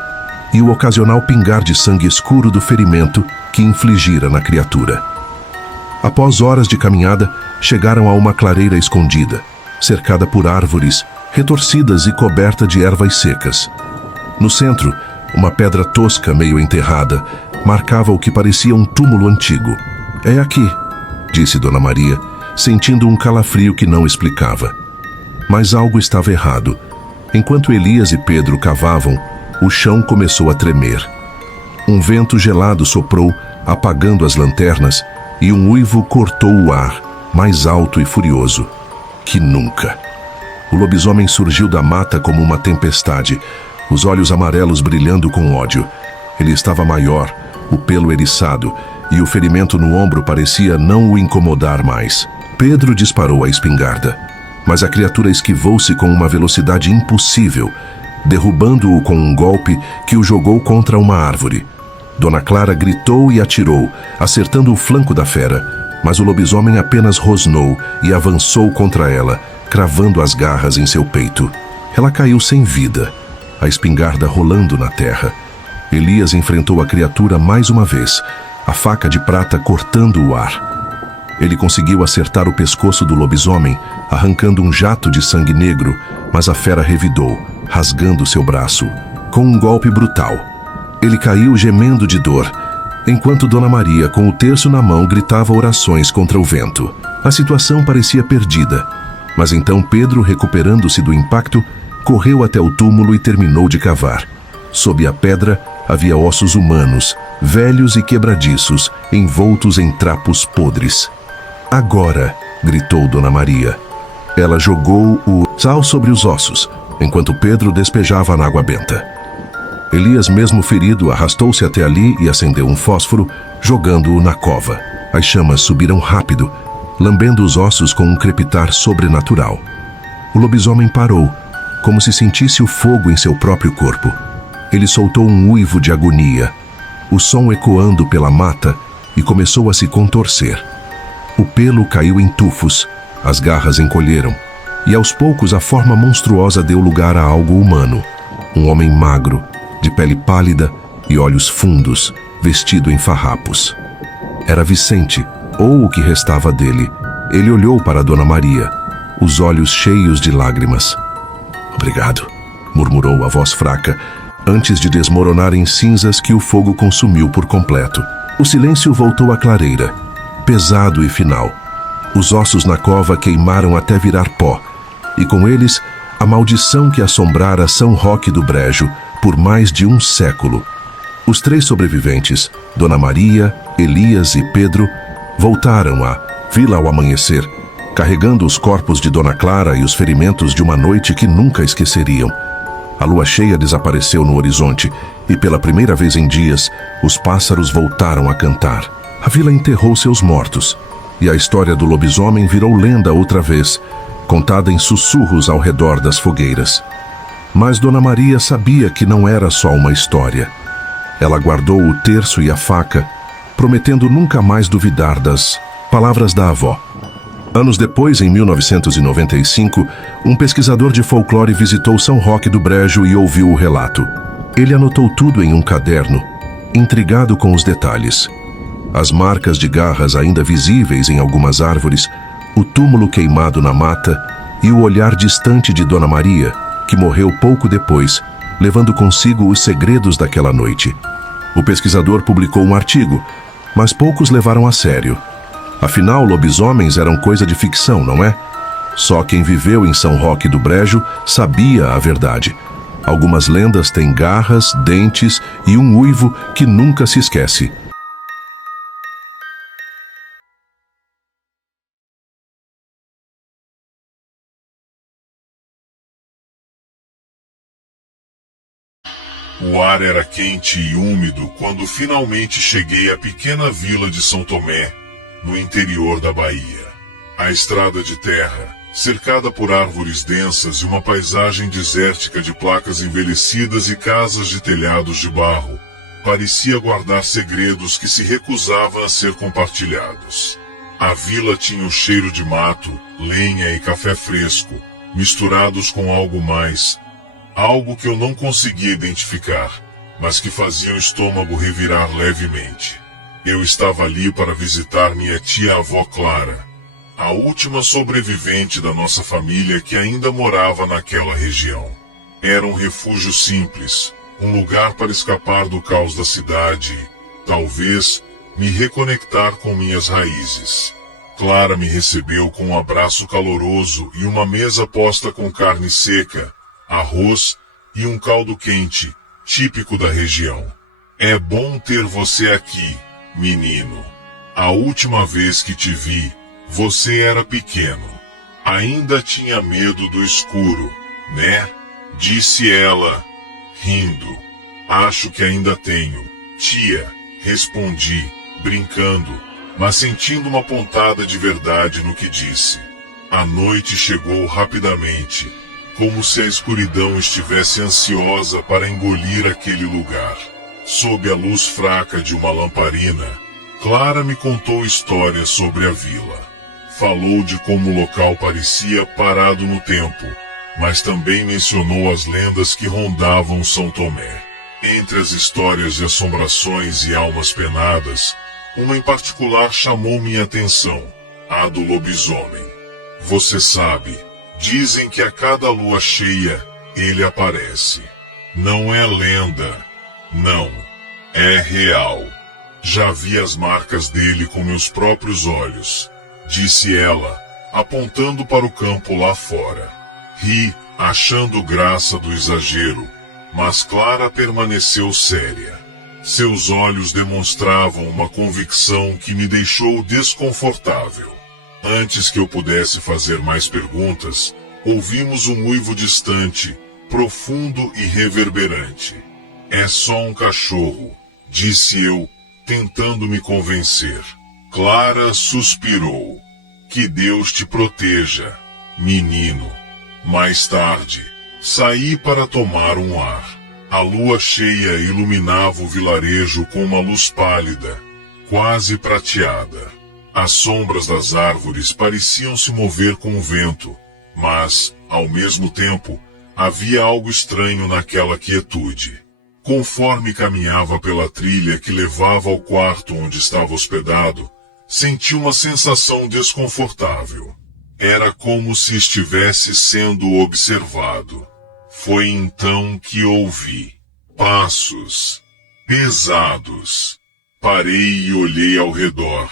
e o ocasional pingar de sangue escuro do ferimento que infligira na criatura. Após horas de caminhada, chegaram a uma clareira escondida, cercada por árvores, retorcidas e coberta de ervas secas. No centro, uma pedra tosca meio enterrada marcava o que parecia um túmulo antigo. "É aqui", disse Dona Maria, sentindo um calafrio que não explicava. Mas algo estava errado. Enquanto Elias e Pedro cavavam, o chão começou a tremer. Um vento gelado soprou, apagando as lanternas, e um uivo cortou o ar, mais alto e furioso que nunca. O lobisomem surgiu da mata como uma tempestade, os olhos amarelos brilhando com ódio. Ele estava maior, o pelo eriçado, e o ferimento no ombro parecia não o incomodar mais. Pedro disparou a espingarda, mas a criatura esquivou-se com uma velocidade impossível, derrubando-o com um golpe que o jogou contra uma árvore. Dona Clara gritou e atirou, acertando o flanco da fera, mas o lobisomem apenas rosnou e avançou contra ela, cravando as garras em seu peito. Ela caiu sem vida, a espingarda rolando na terra. Elias enfrentou a criatura mais uma vez, a faca de prata cortando o ar. Ele conseguiu acertar o pescoço do lobisomem, arrancando um jato de sangue negro, mas a fera revidou, rasgando seu braço, com um golpe brutal. Ele caiu gemendo de dor, enquanto Dona Maria, com o terço na mão, gritava orações contra o vento. A situação parecia perdida, mas então Pedro, recuperando-se do impacto, correu até o túmulo e terminou de cavar. Sob a pedra havia ossos humanos, velhos e quebradiços, envoltos em trapos podres. "Agora!", gritou Dona Maria. Ela jogou o sal sobre os ossos, enquanto Pedro despejava na água benta. Elias, mesmo ferido, arrastou-se até ali e acendeu um fósforo, jogando-o na cova. As chamas subiram rápido, lambendo os ossos com um crepitar sobrenatural. O lobisomem parou, como se sentisse o fogo em seu próprio corpo. Ele soltou um uivo de agonia, o som ecoando pela mata, e começou a se contorcer. O pelo caiu em tufos, as garras encolheram, e aos poucos a forma monstruosa deu lugar a algo humano. Um homem magro, de pele pálida e olhos fundos, vestido em farrapos. Era Vicente, ou o que restava dele. Ele olhou para Dona Maria, os olhos cheios de lágrimas. "Obrigado", murmurou a voz fraca, antes de desmoronar em cinzas que o fogo consumiu por completo. O silêncio voltou à clareira, pesado e final. Os ossos na cova queimaram até virar pó, e com eles, a maldição que assombrara São Roque do Brejo por mais de um século. Os 3 sobreviventes, Dona Maria, Elias e Pedro, voltaram à vila ao amanhecer, carregando os corpos de Dona Clara e os ferimentos de uma noite que nunca esqueceriam. A lua cheia desapareceu no horizonte e, pela primeira vez em dias, os pássaros voltaram a cantar. A vila enterrou seus mortos e a história do lobisomem virou lenda outra vez, contada em sussurros ao redor das fogueiras. Mas Dona Maria sabia que não era só uma história. Ela guardou o terço e a faca, prometendo nunca mais duvidar das palavras da avó. Anos depois, em 1995, um pesquisador de folclore visitou São Roque do Brejo e ouviu o relato. Ele anotou tudo em um caderno, intrigado com os detalhes. As marcas de garras ainda visíveis em algumas árvores, o túmulo queimado na mata e o olhar distante de Dona Maria, que morreu pouco depois, levando consigo os segredos daquela noite. O pesquisador publicou um artigo, mas poucos levaram a sério. Afinal, lobisomens eram coisa de ficção, não é? Só quem viveu em São Roque do Brejo sabia a verdade. Algumas lendas têm garras, dentes e um uivo que nunca se esquece. O ar era quente e úmido quando finalmente cheguei à pequena vila de São Tomé, no interior da Bahia. A estrada de terra, cercada por árvores densas e uma paisagem desértica de placas envelhecidas e casas de telhados de barro, parecia guardar segredos que se recusavam a ser compartilhados. A vila tinha o cheiro de mato, lenha e café fresco, misturados com algo mais, algo que eu não conseguia identificar, mas que fazia o estômago revirar levemente. Eu estava ali para visitar minha tia-avó Clara, a última sobrevivente da nossa família que ainda morava naquela região. Era um refúgio simples, um lugar para escapar do caos da cidade e, talvez, me reconectar com minhas raízes. Clara me recebeu com um abraço caloroso e uma mesa posta com carne seca, arroz e um caldo quente, típico da região. É bom ter você aqui, menino. A última vez que te vi, você era pequeno. Ainda tinha medo do escuro, né? Disse ela, rindo. Acho que ainda tenho, tia, respondi, brincando, mas sentindo uma pontada de verdade no que disse. A noite chegou rapidamente, como se a escuridão estivesse ansiosa para engolir aquele lugar. Sob a luz fraca de uma lamparina, Clara me contou histórias sobre a vila. Falou de como o local parecia parado no tempo, mas também mencionou as lendas que rondavam São Tomé. Entre as histórias de assombrações e almas penadas, uma em particular chamou minha atenção, a do lobisomem. Você sabe, dizem que a cada lua cheia ele aparece. Não é lenda, não, é real. Já vi as marcas dele com meus próprios olhos, disse ela, apontando para o campo lá fora. Ri, achando graça do exagero, mas Clara permaneceu séria. Seus olhos demonstravam uma convicção que me deixou desconfortável. Antes que eu pudesse fazer mais perguntas, ouvimos um uivo distante, profundo e reverberante. É só um cachorro, disse eu, tentando me convencer. Clara suspirou. Que Deus te proteja, menino. Mais tarde, saí para tomar um ar. A lua cheia iluminava o vilarejo com uma luz pálida, quase prateada. As sombras das árvores pareciam se mover com o vento, mas, ao mesmo tempo, havia algo estranho naquela quietude. Conforme caminhava pela trilha que levava ao quarto onde estava hospedado, senti uma sensação desconfortável. Era como se estivesse sendo observado. Foi então que ouvi passos pesados. Parei e olhei ao redor,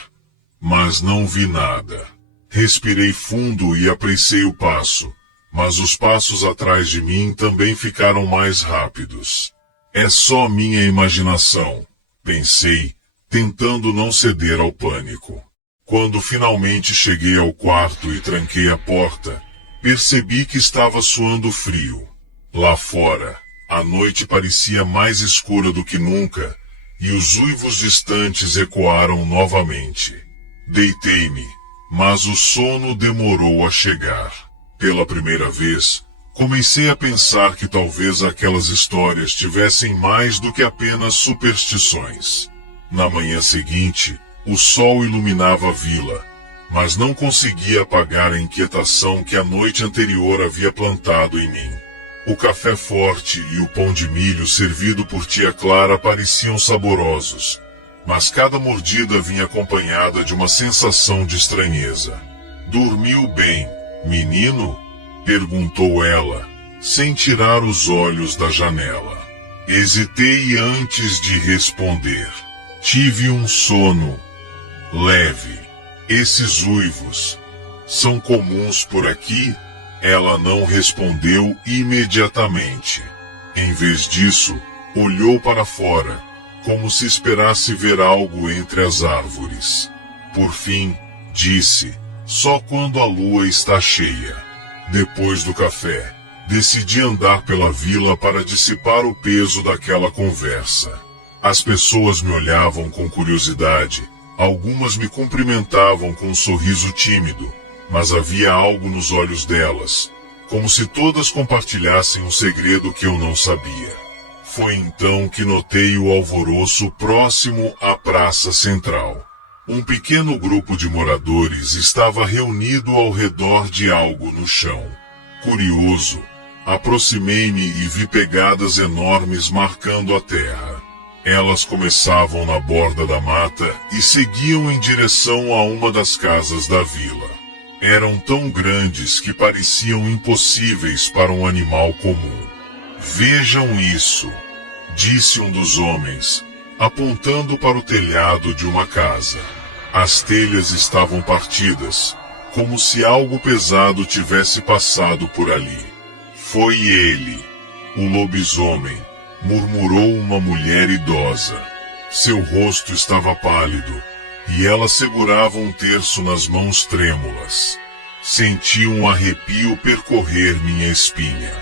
mas não vi nada. Respirei fundo e apressei o passo, mas os passos atrás de mim também ficaram mais rápidos. É só minha imaginação, pensei, tentando não ceder ao pânico. Quando finalmente cheguei ao quarto e tranquei a porta, percebi que estava suando frio. Lá fora, a noite parecia mais escura do que nunca, e os uivos distantes ecoaram novamente. Deitei-me, mas o sono demorou a chegar. Pela primeira vez, comecei a pensar que talvez aquelas histórias tivessem mais do que apenas superstições. Na manhã seguinte, o sol iluminava a vila, mas não conseguia apagar a inquietação que a noite anterior havia plantado em mim. O café forte e o pão de milho servido por tia Clara pareciam saborosos, mas cada mordida vinha acompanhada de uma sensação de estranheza. "Dormiu bem, menino?" perguntou ela, sem tirar os olhos da janela. Hesitei antes de responder. Tive um sono leve. Esses uivos são comuns por aqui? Ela não respondeu imediatamente. Em vez disso, olhou para fora, como se esperasse ver algo entre as árvores. Por fim, disse, só quando a lua está cheia. Depois do café, decidi andar pela vila para dissipar o peso daquela conversa. As pessoas me olhavam com curiosidade, algumas me cumprimentavam com um sorriso tímido, mas havia algo nos olhos delas, como se todas compartilhassem um segredo que eu não sabia. Foi então que notei o alvoroço próximo à praça central. Um pequeno grupo de moradores estava reunido ao redor de algo no chão. Curioso, aproximei-me e vi pegadas enormes marcando a terra. Elas começavam na borda da mata e seguiam em direção a uma das casas da vila. Eram tão grandes que pareciam impossíveis para um animal comum. "Vejam isso", disse um dos homens, apontando para o telhado de uma casa. As telhas estavam partidas, como se algo pesado tivesse passado por ali. "Foi ele, o lobisomem", murmurou uma mulher idosa. Seu rosto estava pálido, e ela segurava um terço nas mãos trêmulas. Senti um arrepio percorrer minha espinha.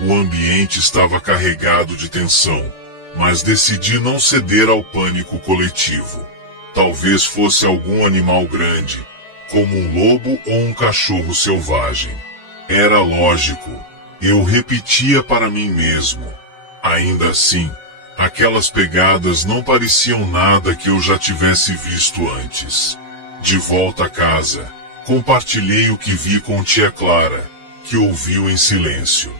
O ambiente estava carregado de tensão, mas decidi não ceder ao pânico coletivo. Talvez fosse algum animal grande, como um lobo ou um cachorro selvagem. Era lógico, eu repetia para mim mesmo. Ainda assim, aquelas pegadas não pareciam nada que eu já tivesse visto antes. De volta a casa, compartilhei o que vi com tia Clara, que ouviu em silêncio.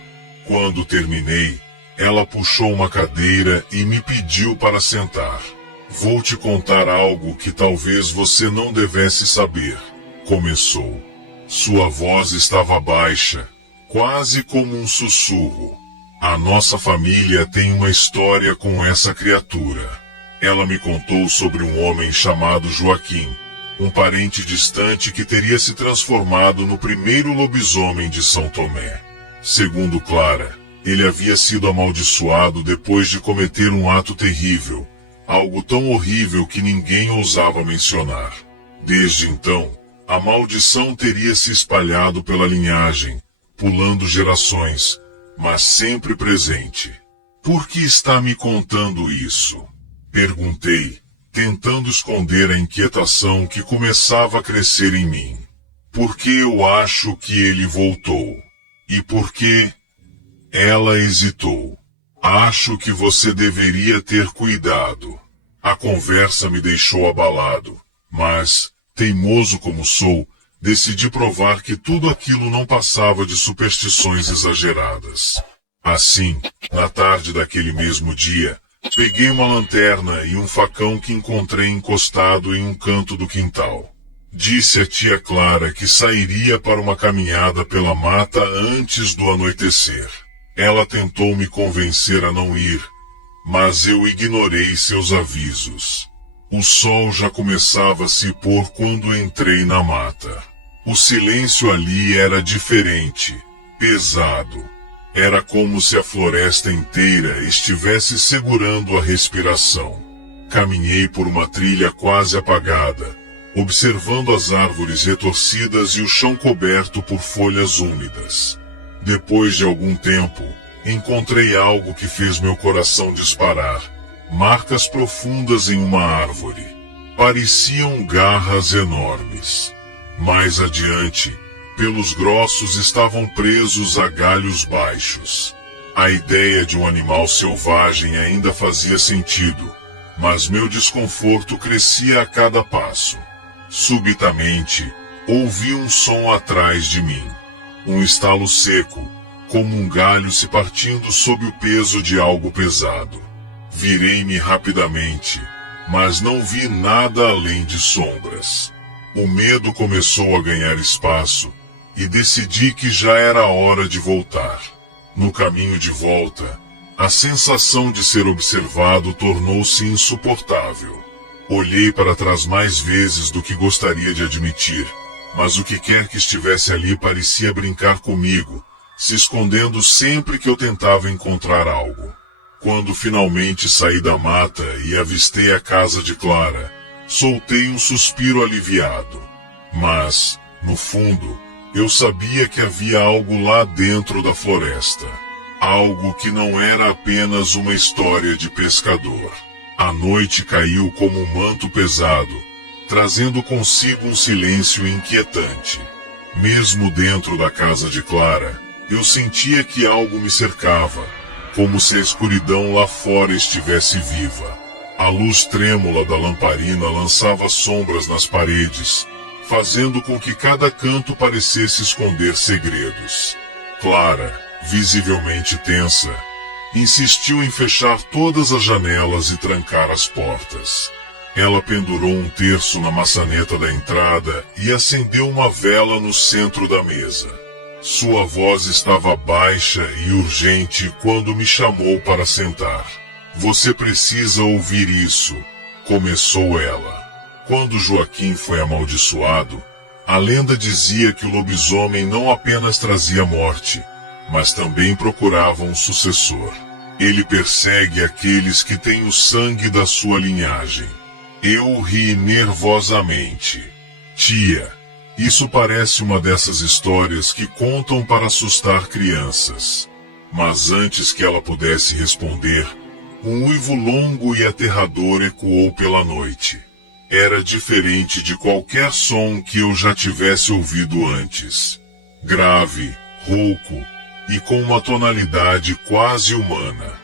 Quando terminei, ela puxou uma cadeira e me pediu para sentar. "Vou te contar algo que talvez você não devesse saber", começou. Sua voz estava baixa, quase como um sussurro. "A nossa família tem uma história com essa criatura." Ela me contou sobre um homem chamado Joaquim, um parente distante que teria se transformado no primeiro lobisomem de São Tomé. Segundo Clara, ele havia sido amaldiçoado depois de cometer um ato terrível, algo tão horrível que ninguém ousava mencionar. Desde então, a maldição teria se espalhado pela linhagem, pulando gerações, mas sempre presente. "Por que está me contando isso?" perguntei, tentando esconder a inquietação que começava a crescer em mim. "Porque eu acho que ele voltou. E porque..." Ela hesitou. "Acho que você deveria ter cuidado." A conversa me deixou abalado, mas, teimoso como sou, decidi provar que tudo aquilo não passava de superstições exageradas. Assim, na tarde daquele mesmo dia, peguei uma lanterna e um facão que encontrei encostado em um canto do quintal. Disse a tia Clara que sairia para uma caminhada pela mata antes do anoitecer. Ela tentou me convencer a não ir, mas eu ignorei seus avisos. O sol já começava a se pôr quando entrei na mata. O silêncio ali era diferente, pesado. Era como se a floresta inteira estivesse segurando a respiração. Caminhei por uma trilha quase apagada, observando as árvores retorcidas e o chão coberto por folhas úmidas. Depois de algum tempo, encontrei algo que fez meu coração disparar. Marcas profundas em uma árvore. Pareciam garras enormes. Mais adiante, pelos grossos estavam presos a galhos baixos. A ideia de um animal selvagem ainda fazia sentido, mas meu desconforto crescia a cada passo. Subitamente, ouvi um som atrás de mim. Um estalo seco, como um galho se partindo sob o peso de algo pesado. Virei-me rapidamente, mas não vi nada além de sombras. O medo começou a ganhar espaço, e decidi que já era hora de voltar. No caminho de volta, a sensação de ser observado tornou-se insuportável. Olhei para trás mais vezes do que gostaria de admitir, mas o que quer que estivesse ali parecia brincar comigo, se escondendo sempre que eu tentava encontrar algo. Quando finalmente saí da mata e avistei a casa de Clara, soltei um suspiro aliviado. Mas, no fundo, eu sabia que havia algo lá dentro da floresta. Algo que não era apenas uma história de pescador. A noite caiu como um manto pesado, trazendo consigo um silêncio inquietante. Mesmo dentro da casa de Clara, eu sentia que algo me cercava, como se a escuridão lá fora estivesse viva. A luz trêmula da lamparina lançava sombras nas paredes, fazendo com que cada canto parecesse esconder segredos. Clara, visivelmente tensa, insistiu em fechar todas as janelas e trancar as portas. Ela pendurou um terço na maçaneta da entrada e acendeu uma vela no centro da mesa. Sua voz estava baixa e urgente quando me chamou para sentar. "Você precisa ouvir isso", começou ela. Quando Joaquim foi amaldiçoado, a lenda dizia que o lobisomem não apenas trazia morte, mas também procurava um sucessor. Ele persegue aqueles que têm o sangue da sua linhagem. Eu ri nervosamente. "Tia, isso parece uma dessas histórias que contam para assustar crianças." Mas antes que ela pudesse responder, um uivo longo e aterrador ecoou pela noite. Era diferente de qualquer som que eu já tivesse ouvido antes. Grave, rouco e com uma tonalidade quase humana.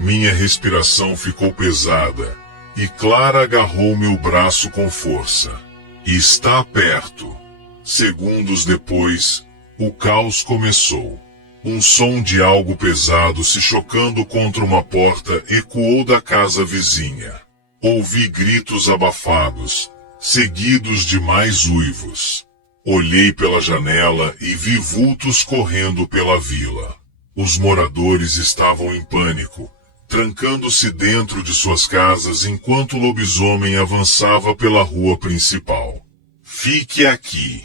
Minha respiração ficou pesada e Clara agarrou meu braço com força. "Está perto." Segundos depois, o caos começou. Um som de algo pesado se chocando contra uma porta ecoou da casa vizinha. Ouvi gritos abafados, seguidos de mais uivos. Olhei pela janela e vi vultos correndo pela vila. Os moradores estavam em pânico, trancando-se dentro de suas casas enquanto o lobisomem avançava pela rua principal. "Fique aqui",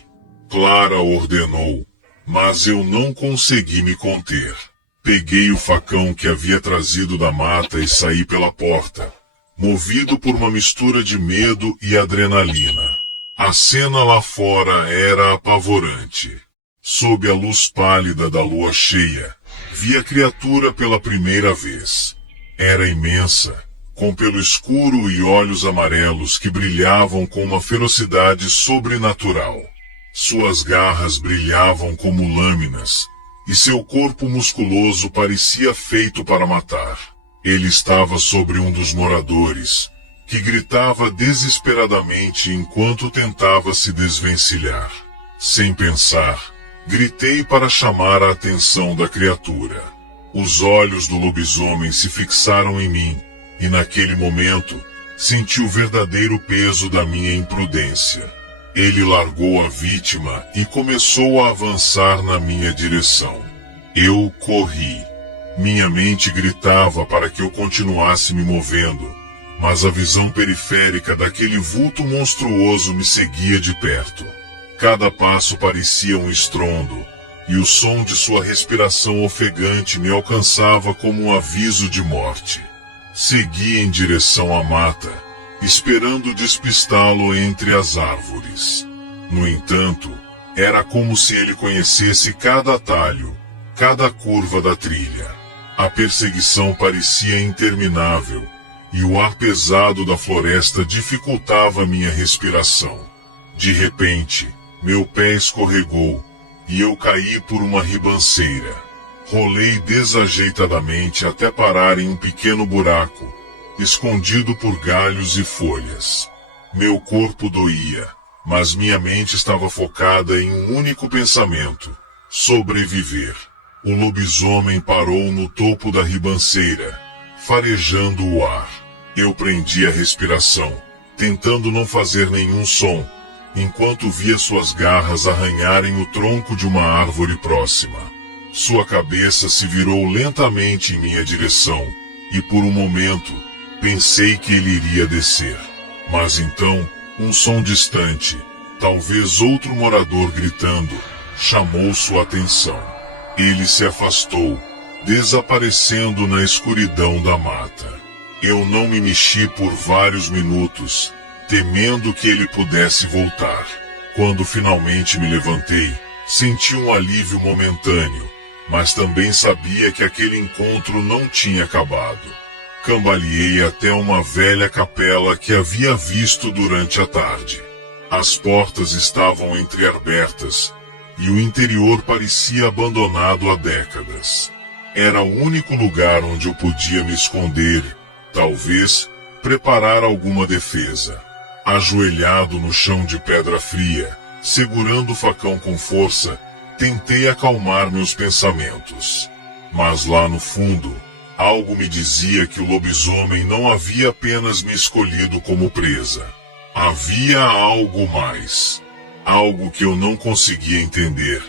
Clara ordenou, mas eu não consegui me conter. Peguei o facão que havia trazido da mata e saí pela porta, movido por uma mistura de medo e adrenalina. A cena lá fora era apavorante. Sob a luz pálida da lua cheia, vi a criatura pela primeira vez. Era imensa, com pelo escuro e olhos amarelos que brilhavam com uma ferocidade sobrenatural. Suas garras brilhavam como lâminas, e seu corpo musculoso parecia feito para matar. Ele estava sobre um dos moradores, que gritava desesperadamente enquanto tentava se desvencilhar. Sem pensar, gritei para chamar a atenção da criatura. Os olhos do lobisomem se fixaram em mim, e naquele momento, senti o verdadeiro peso da minha imprudência. Ele largou a vítima e começou a avançar na minha direção. Eu corri. Minha mente gritava para que eu continuasse me movendo, mas a visão periférica daquele vulto monstruoso me seguia de perto. Cada passo parecia um estrondo, e o som de sua respiração ofegante me alcançava como um aviso de morte. Segui em direção à mata, esperando despistá-lo entre as árvores. No entanto, era como se ele conhecesse cada atalho, cada curva da trilha. A perseguição parecia interminável, e o ar pesado da floresta dificultava minha respiração. De repente, meu pé escorregou, e eu caí por uma ribanceira. Rolei desajeitadamente até parar em um pequeno buraco, escondido por galhos e folhas. Meu corpo doía, mas minha mente estava focada em um único pensamento: sobreviver. O lobisomem parou no topo da ribanceira, farejando o ar. Eu prendi a respiração, tentando não fazer nenhum som, enquanto via suas garras arranharem o tronco de uma árvore próxima. Sua cabeça se virou lentamente em minha direção, e por um momento, pensei que ele iria descer. Mas então, um som distante, talvez outro morador gritando, chamou sua atenção. Ele se afastou, desaparecendo na escuridão da mata. Eu não me mexi por vários minutos, temendo que ele pudesse voltar. Quando finalmente me levantei, senti um alívio momentâneo, mas também sabia que aquele encontro não tinha acabado. Cambaleei até uma velha capela que havia visto durante a tarde. As portas estavam entreabertas, e o interior parecia abandonado há décadas. Era o único lugar onde eu podia me esconder, talvez preparar alguma defesa. Ajoelhado no chão de pedra fria, segurando o facão com força, tentei acalmar meus pensamentos. Mas lá no fundo, algo me dizia que o lobisomem não havia apenas me escolhido como presa. Havia algo mais. Algo que eu não conseguia entender,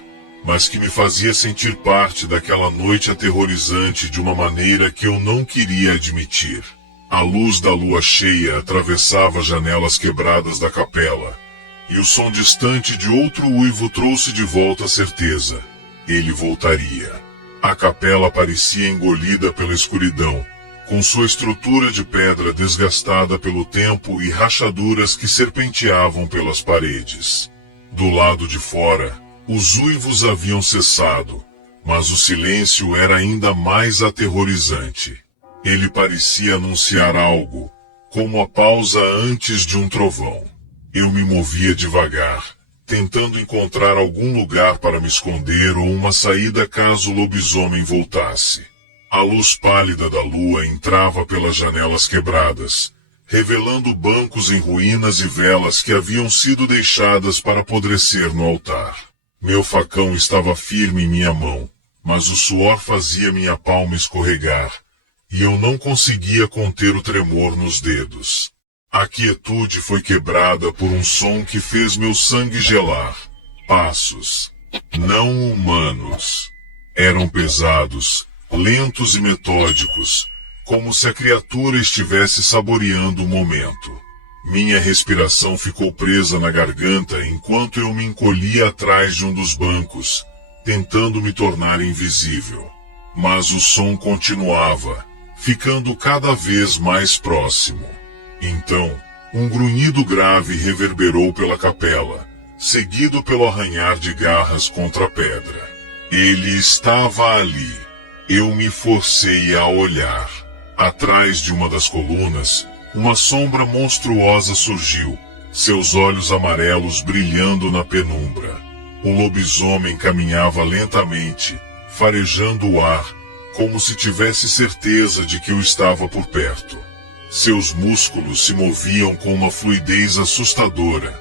mas que me fazia sentir parte daquela noite aterrorizante de uma maneira que eu não queria admitir. A luz da lua cheia atravessava as janelas quebradas da capela, e o som distante de outro uivo trouxe de volta a certeza. Ele voltaria. A capela parecia engolida pela escuridão, com sua estrutura de pedra desgastada pelo tempo e rachaduras que serpenteavam pelas paredes. Do lado de fora, os uivos haviam cessado, mas o silêncio era ainda mais aterrorizante. Ele parecia anunciar algo, como a pausa antes de um trovão. Eu me movia devagar, tentando encontrar algum lugar para me esconder ou uma saída caso o lobisomem voltasse. A luz pálida da lua entrava pelas janelas quebradas, revelando bancos em ruínas e velas que haviam sido deixadas para apodrecer no altar. Meu facão estava firme em minha mão, mas o suor fazia minha palma escorregar, e eu não conseguia conter o tremor nos dedos. A quietude foi quebrada por um som que fez meu sangue gelar. Passos. Não humanos. Eram pesados, lentos e metódicos, como se a criatura estivesse saboreando o momento. Minha respiração ficou presa na garganta enquanto eu me encolhia atrás de um dos bancos, tentando me tornar invisível. Mas o som continuava, ficando cada vez mais próximo. Então, um grunhido grave reverberou pela capela, seguido pelo arranhar de garras contra a pedra. Ele estava ali. Eu me forcei a olhar. Atrás de uma das colunas, uma sombra monstruosa surgiu, seus olhos amarelos brilhando na penumbra. O lobisomem caminhava lentamente, farejando o ar, como se tivesse certeza de que eu estava por perto. Seus músculos se moviam com uma fluidez assustadora,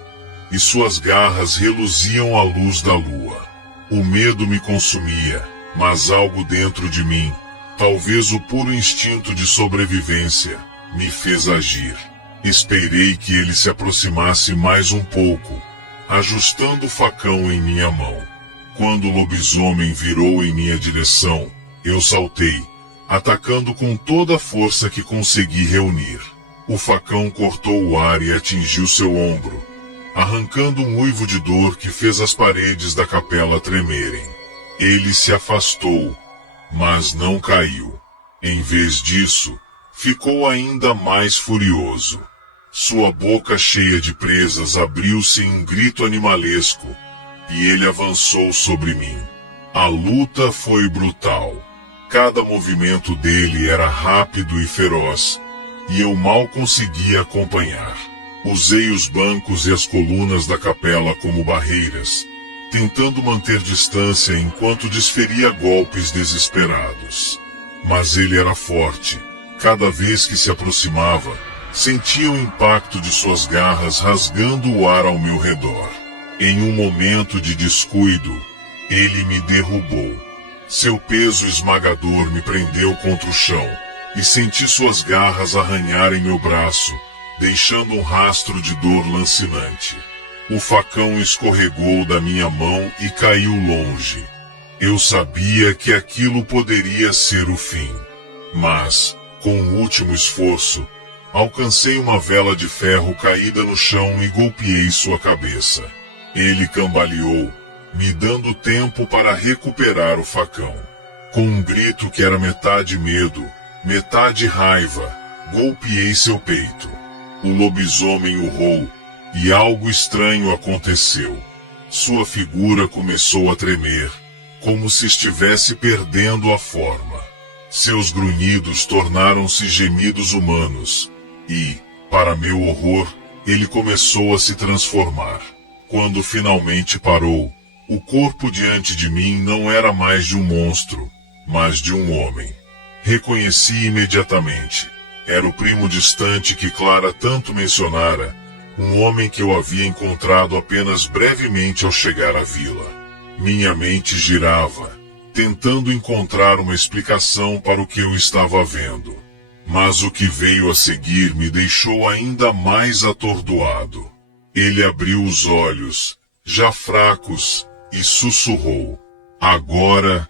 e suas garras reluziam à luz da lua. O medo me consumia, mas algo dentro de mim, talvez o puro instinto de sobrevivência, me fez agir. Esperei que ele se aproximasse mais um pouco, ajustando o facão em minha mão. Quando o lobisomem virou em minha direção, eu saltei, atacando com toda a força que consegui reunir. O facão cortou o ar e atingiu seu ombro, arrancando um uivo de dor que fez as paredes da capela tremerem. Ele se afastou, mas não caiu. Em vez disso, ficou ainda mais furioso. Sua boca cheia de presas abriu-se em um grito animalesco, e ele avançou sobre mim. A luta foi brutal. Cada movimento dele era rápido e feroz, e eu mal conseguia acompanhar. Usei os bancos e as colunas da capela como barreiras, tentando manter distância enquanto desferia golpes desesperados. Mas ele era forte. Cada vez que se aproximava, sentia o impacto de suas garras rasgando o ar ao meu redor. Em um momento de descuido, ele me derrubou. Seu peso esmagador me prendeu contra o chão, e senti suas garras arranharem meu braço, deixando um rastro de dor lancinante. O facão escorregou da minha mão e caiu longe. Eu sabia que aquilo poderia ser o fim. Mas, com um último esforço, alcancei uma vela de ferro caída no chão e golpeei sua cabeça. Ele cambaleou, me dando tempo para recuperar o facão. Com um grito que era metade medo, metade raiva, golpeei seu peito. O lobisomem urrou, e algo estranho aconteceu. Sua figura começou a tremer, como se estivesse perdendo a forma. Seus grunhidos tornaram-se gemidos humanos, e, para meu horror, ele começou a se transformar. Quando finalmente parou, o corpo diante de mim não era mais de um monstro, mas de um homem. Reconheci imediatamente. Era o primo distante que Clara tanto mencionara, um homem que eu havia encontrado apenas brevemente ao chegar à vila. Minha mente girava, tentando encontrar uma explicação para o que eu estava vendo. Mas o que veio a seguir me deixou ainda mais atordoado. Ele abriu os olhos, já fracos, e sussurrou: "Agora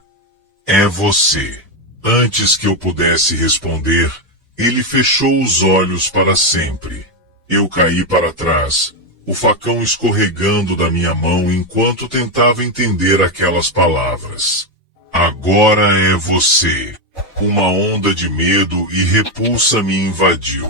é você." Antes que eu pudesse responder, ele fechou os olhos para sempre. Eu caí para trás, o facão escorregando da minha mão enquanto tentava entender aquelas palavras. "Agora é você." Uma onda de medo e repulsa me invadiu.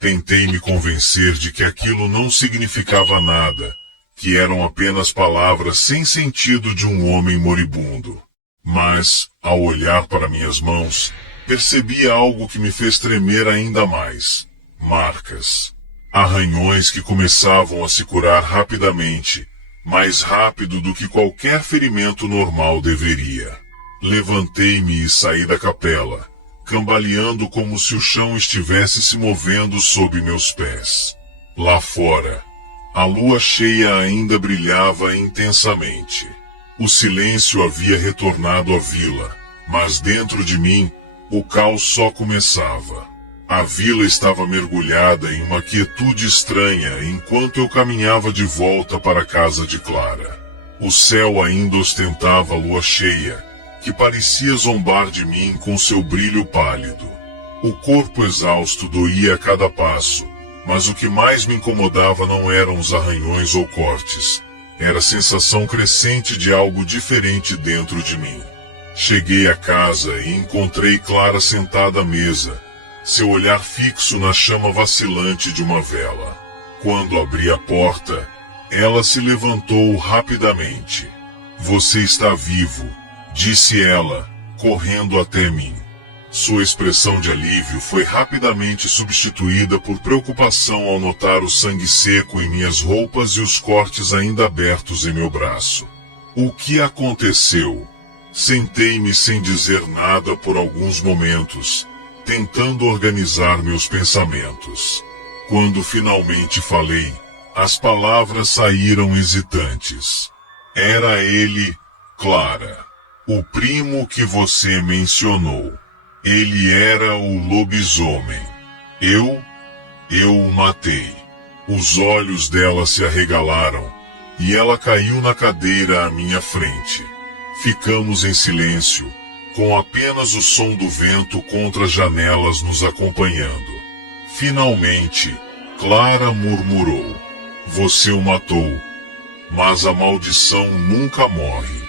Tentei me convencer de que aquilo não significava nada, que eram apenas palavras sem sentido de um homem moribundo. Mas, ao olhar para minhas mãos, percebi algo que me fez tremer ainda mais. Marcas. Arranhões que começavam a se curar rapidamente, mais rápido do que qualquer ferimento normal deveria. Levantei-me e saí da capela, cambaleando como se o chão estivesse se movendo sob meus pés. Lá fora, a lua cheia ainda brilhava intensamente. O silêncio havia retornado à vila, mas dentro de mim, o caos só começava. A vila estava mergulhada em uma quietude estranha enquanto eu caminhava de volta para a casa de Clara. O céu ainda ostentava a lua cheia, que parecia zombar de mim com seu brilho pálido. O corpo exausto doía a cada passo, mas o que mais me incomodava não eram os arranhões ou cortes. Era a sensação crescente de algo diferente dentro de mim. Cheguei à casa e encontrei Clara sentada à mesa, seu olhar fixo na chama vacilante de uma vela. Quando abri a porta, ela se levantou rapidamente. "Você está vivo", disse ela, correndo até mim. Sua expressão de alívio foi rapidamente substituída por preocupação ao notar o sangue seco em minhas roupas e os cortes ainda abertos em meu braço. "O que aconteceu?" Sentei-me sem dizer nada por alguns momentos, tentando organizar meus pensamentos. Quando finalmente falei, as palavras saíram hesitantes. "Era ele, Clara, o primo que você mencionou. Ele era o lobisomem. Eu o matei." Os olhos dela se arregalaram, e ela caiu na cadeira à minha frente. Ficamos em silêncio, com apenas o som do vento contra as janelas nos acompanhando. Finalmente, Clara murmurou: "Você o matou, mas a maldição nunca morre."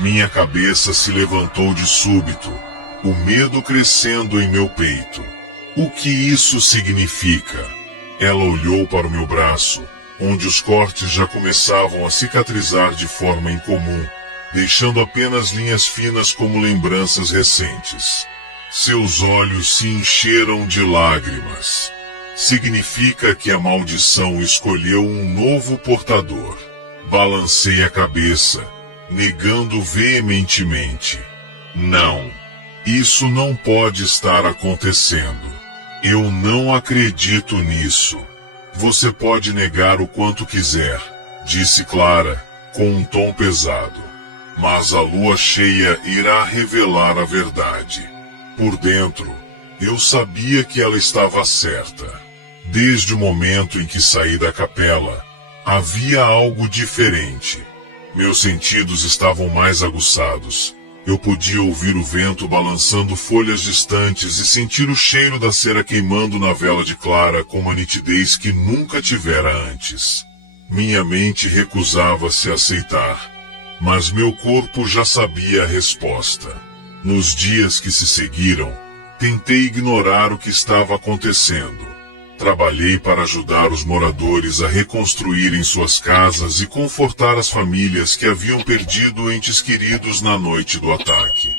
Minha cabeça se levantou de súbito, o medo crescendo em meu peito. O que isso significa? Ela olhou para o meu braço, onde os cortes já começavam a cicatrizar de forma incomum, deixando apenas linhas finas como lembranças recentes. Seus olhos se encheram de lágrimas. Significa que a maldição escolheu um novo portador. Balancei a cabeça, negando veementemente. Não, isso não pode estar acontecendo. Eu não acredito nisso. Você pode negar o quanto quiser, disse Clara, com um tom pesado. Mas a lua cheia irá revelar a verdade. Por dentro, eu sabia que ela estava certa. Desde o momento em que saí da capela, havia algo diferente. Meus sentidos estavam mais aguçados. Eu podia ouvir o vento balançando folhas distantes e sentir o cheiro da cera queimando na vela de Clara com uma nitidez que nunca tivera antes. Minha mente recusava-se a aceitar, mas meu corpo já sabia a resposta. Nos dias que se seguiram, tentei ignorar o que estava acontecendo. Trabalhei para ajudar os moradores a reconstruírem suas casas e confortar as famílias que haviam perdido entes queridos na noite do ataque.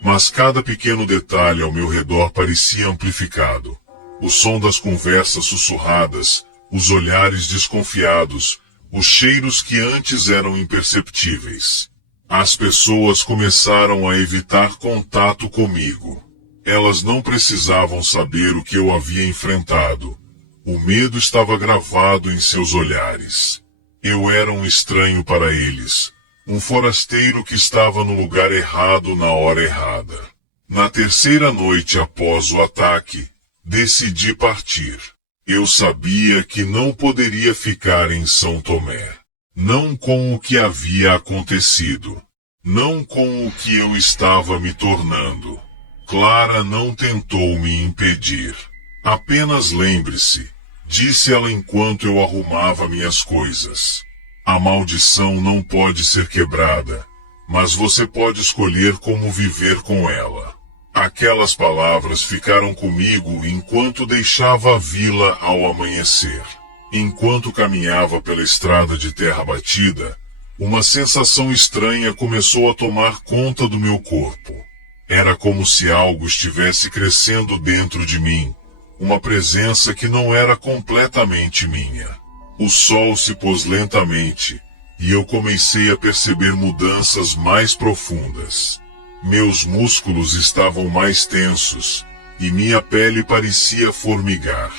Mas cada pequeno detalhe ao meu redor parecia amplificado. O som das conversas sussurradas, os olhares desconfiados, os cheiros que antes eram imperceptíveis. As pessoas começaram a evitar contato comigo. Elas não precisavam saber o que eu havia enfrentado. O medo estava gravado em seus olhares. Eu era um estranho para eles, um forasteiro que estava no lugar errado na hora errada. Na terceira noite após o ataque, decidi partir. Eu sabia que não poderia ficar em São Tomé. Não com o que havia acontecido. Não com o que eu estava me tornando. Clara não tentou me impedir. Apenas lembre-se, disse ela enquanto eu arrumava minhas coisas. A maldição não pode ser quebrada, mas você pode escolher como viver com ela. Aquelas palavras ficaram comigo enquanto deixava a vila ao amanhecer. Enquanto caminhava pela estrada de terra batida, uma sensação estranha começou a tomar conta do meu corpo. Era como se algo estivesse crescendo dentro de mim, uma presença que não era completamente minha. O sol se pôs lentamente, e eu comecei a perceber mudanças mais profundas. Meus músculos estavam mais tensos, e minha pele parecia formigar.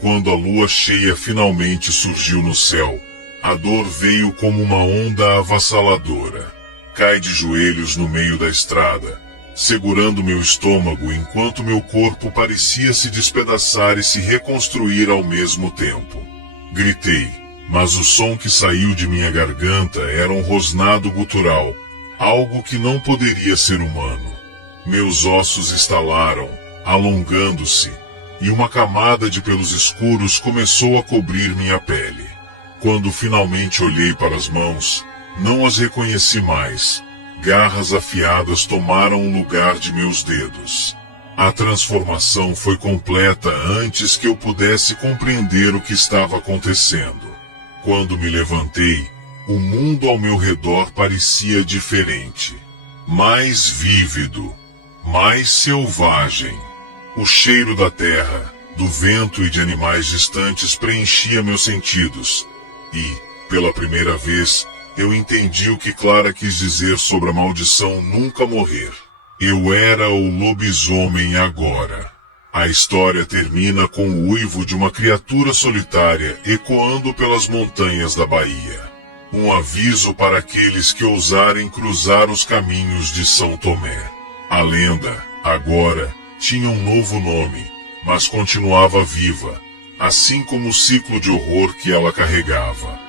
Quando a lua cheia finalmente surgiu no céu, a dor veio como uma onda avassaladora. Caí de joelhos no meio da estrada, segurando meu estômago enquanto meu corpo parecia se despedaçar e se reconstruir ao mesmo tempo. Gritei, mas o som que saiu de minha garganta era um rosnado gutural, algo que não poderia ser humano. Meus ossos estalaram, alongando-se, e uma camada de pelos escuros começou a cobrir minha pele. Quando finalmente olhei para as mãos, não as reconheci mais. Garras afiadas tomaram o lugar de meus dedos. A transformação foi completa antes que eu pudesse compreender o que estava acontecendo. Quando me levantei, o mundo ao meu redor parecia diferente. Mais vívido, mais selvagem. O cheiro da terra, do vento e de animais distantes preenchia meus sentidos. E, pela primeira vez, eu entendi o que Clara quis dizer sobre a maldição nunca morrer. Eu era o lobisomem agora. A história termina com o uivo de uma criatura solitária ecoando pelas montanhas da Bahia. Um aviso para aqueles que ousarem cruzar os caminhos de São Tomé. A lenda, agora, tinha um novo nome, mas continuava viva, assim como o ciclo de horror que ela carregava.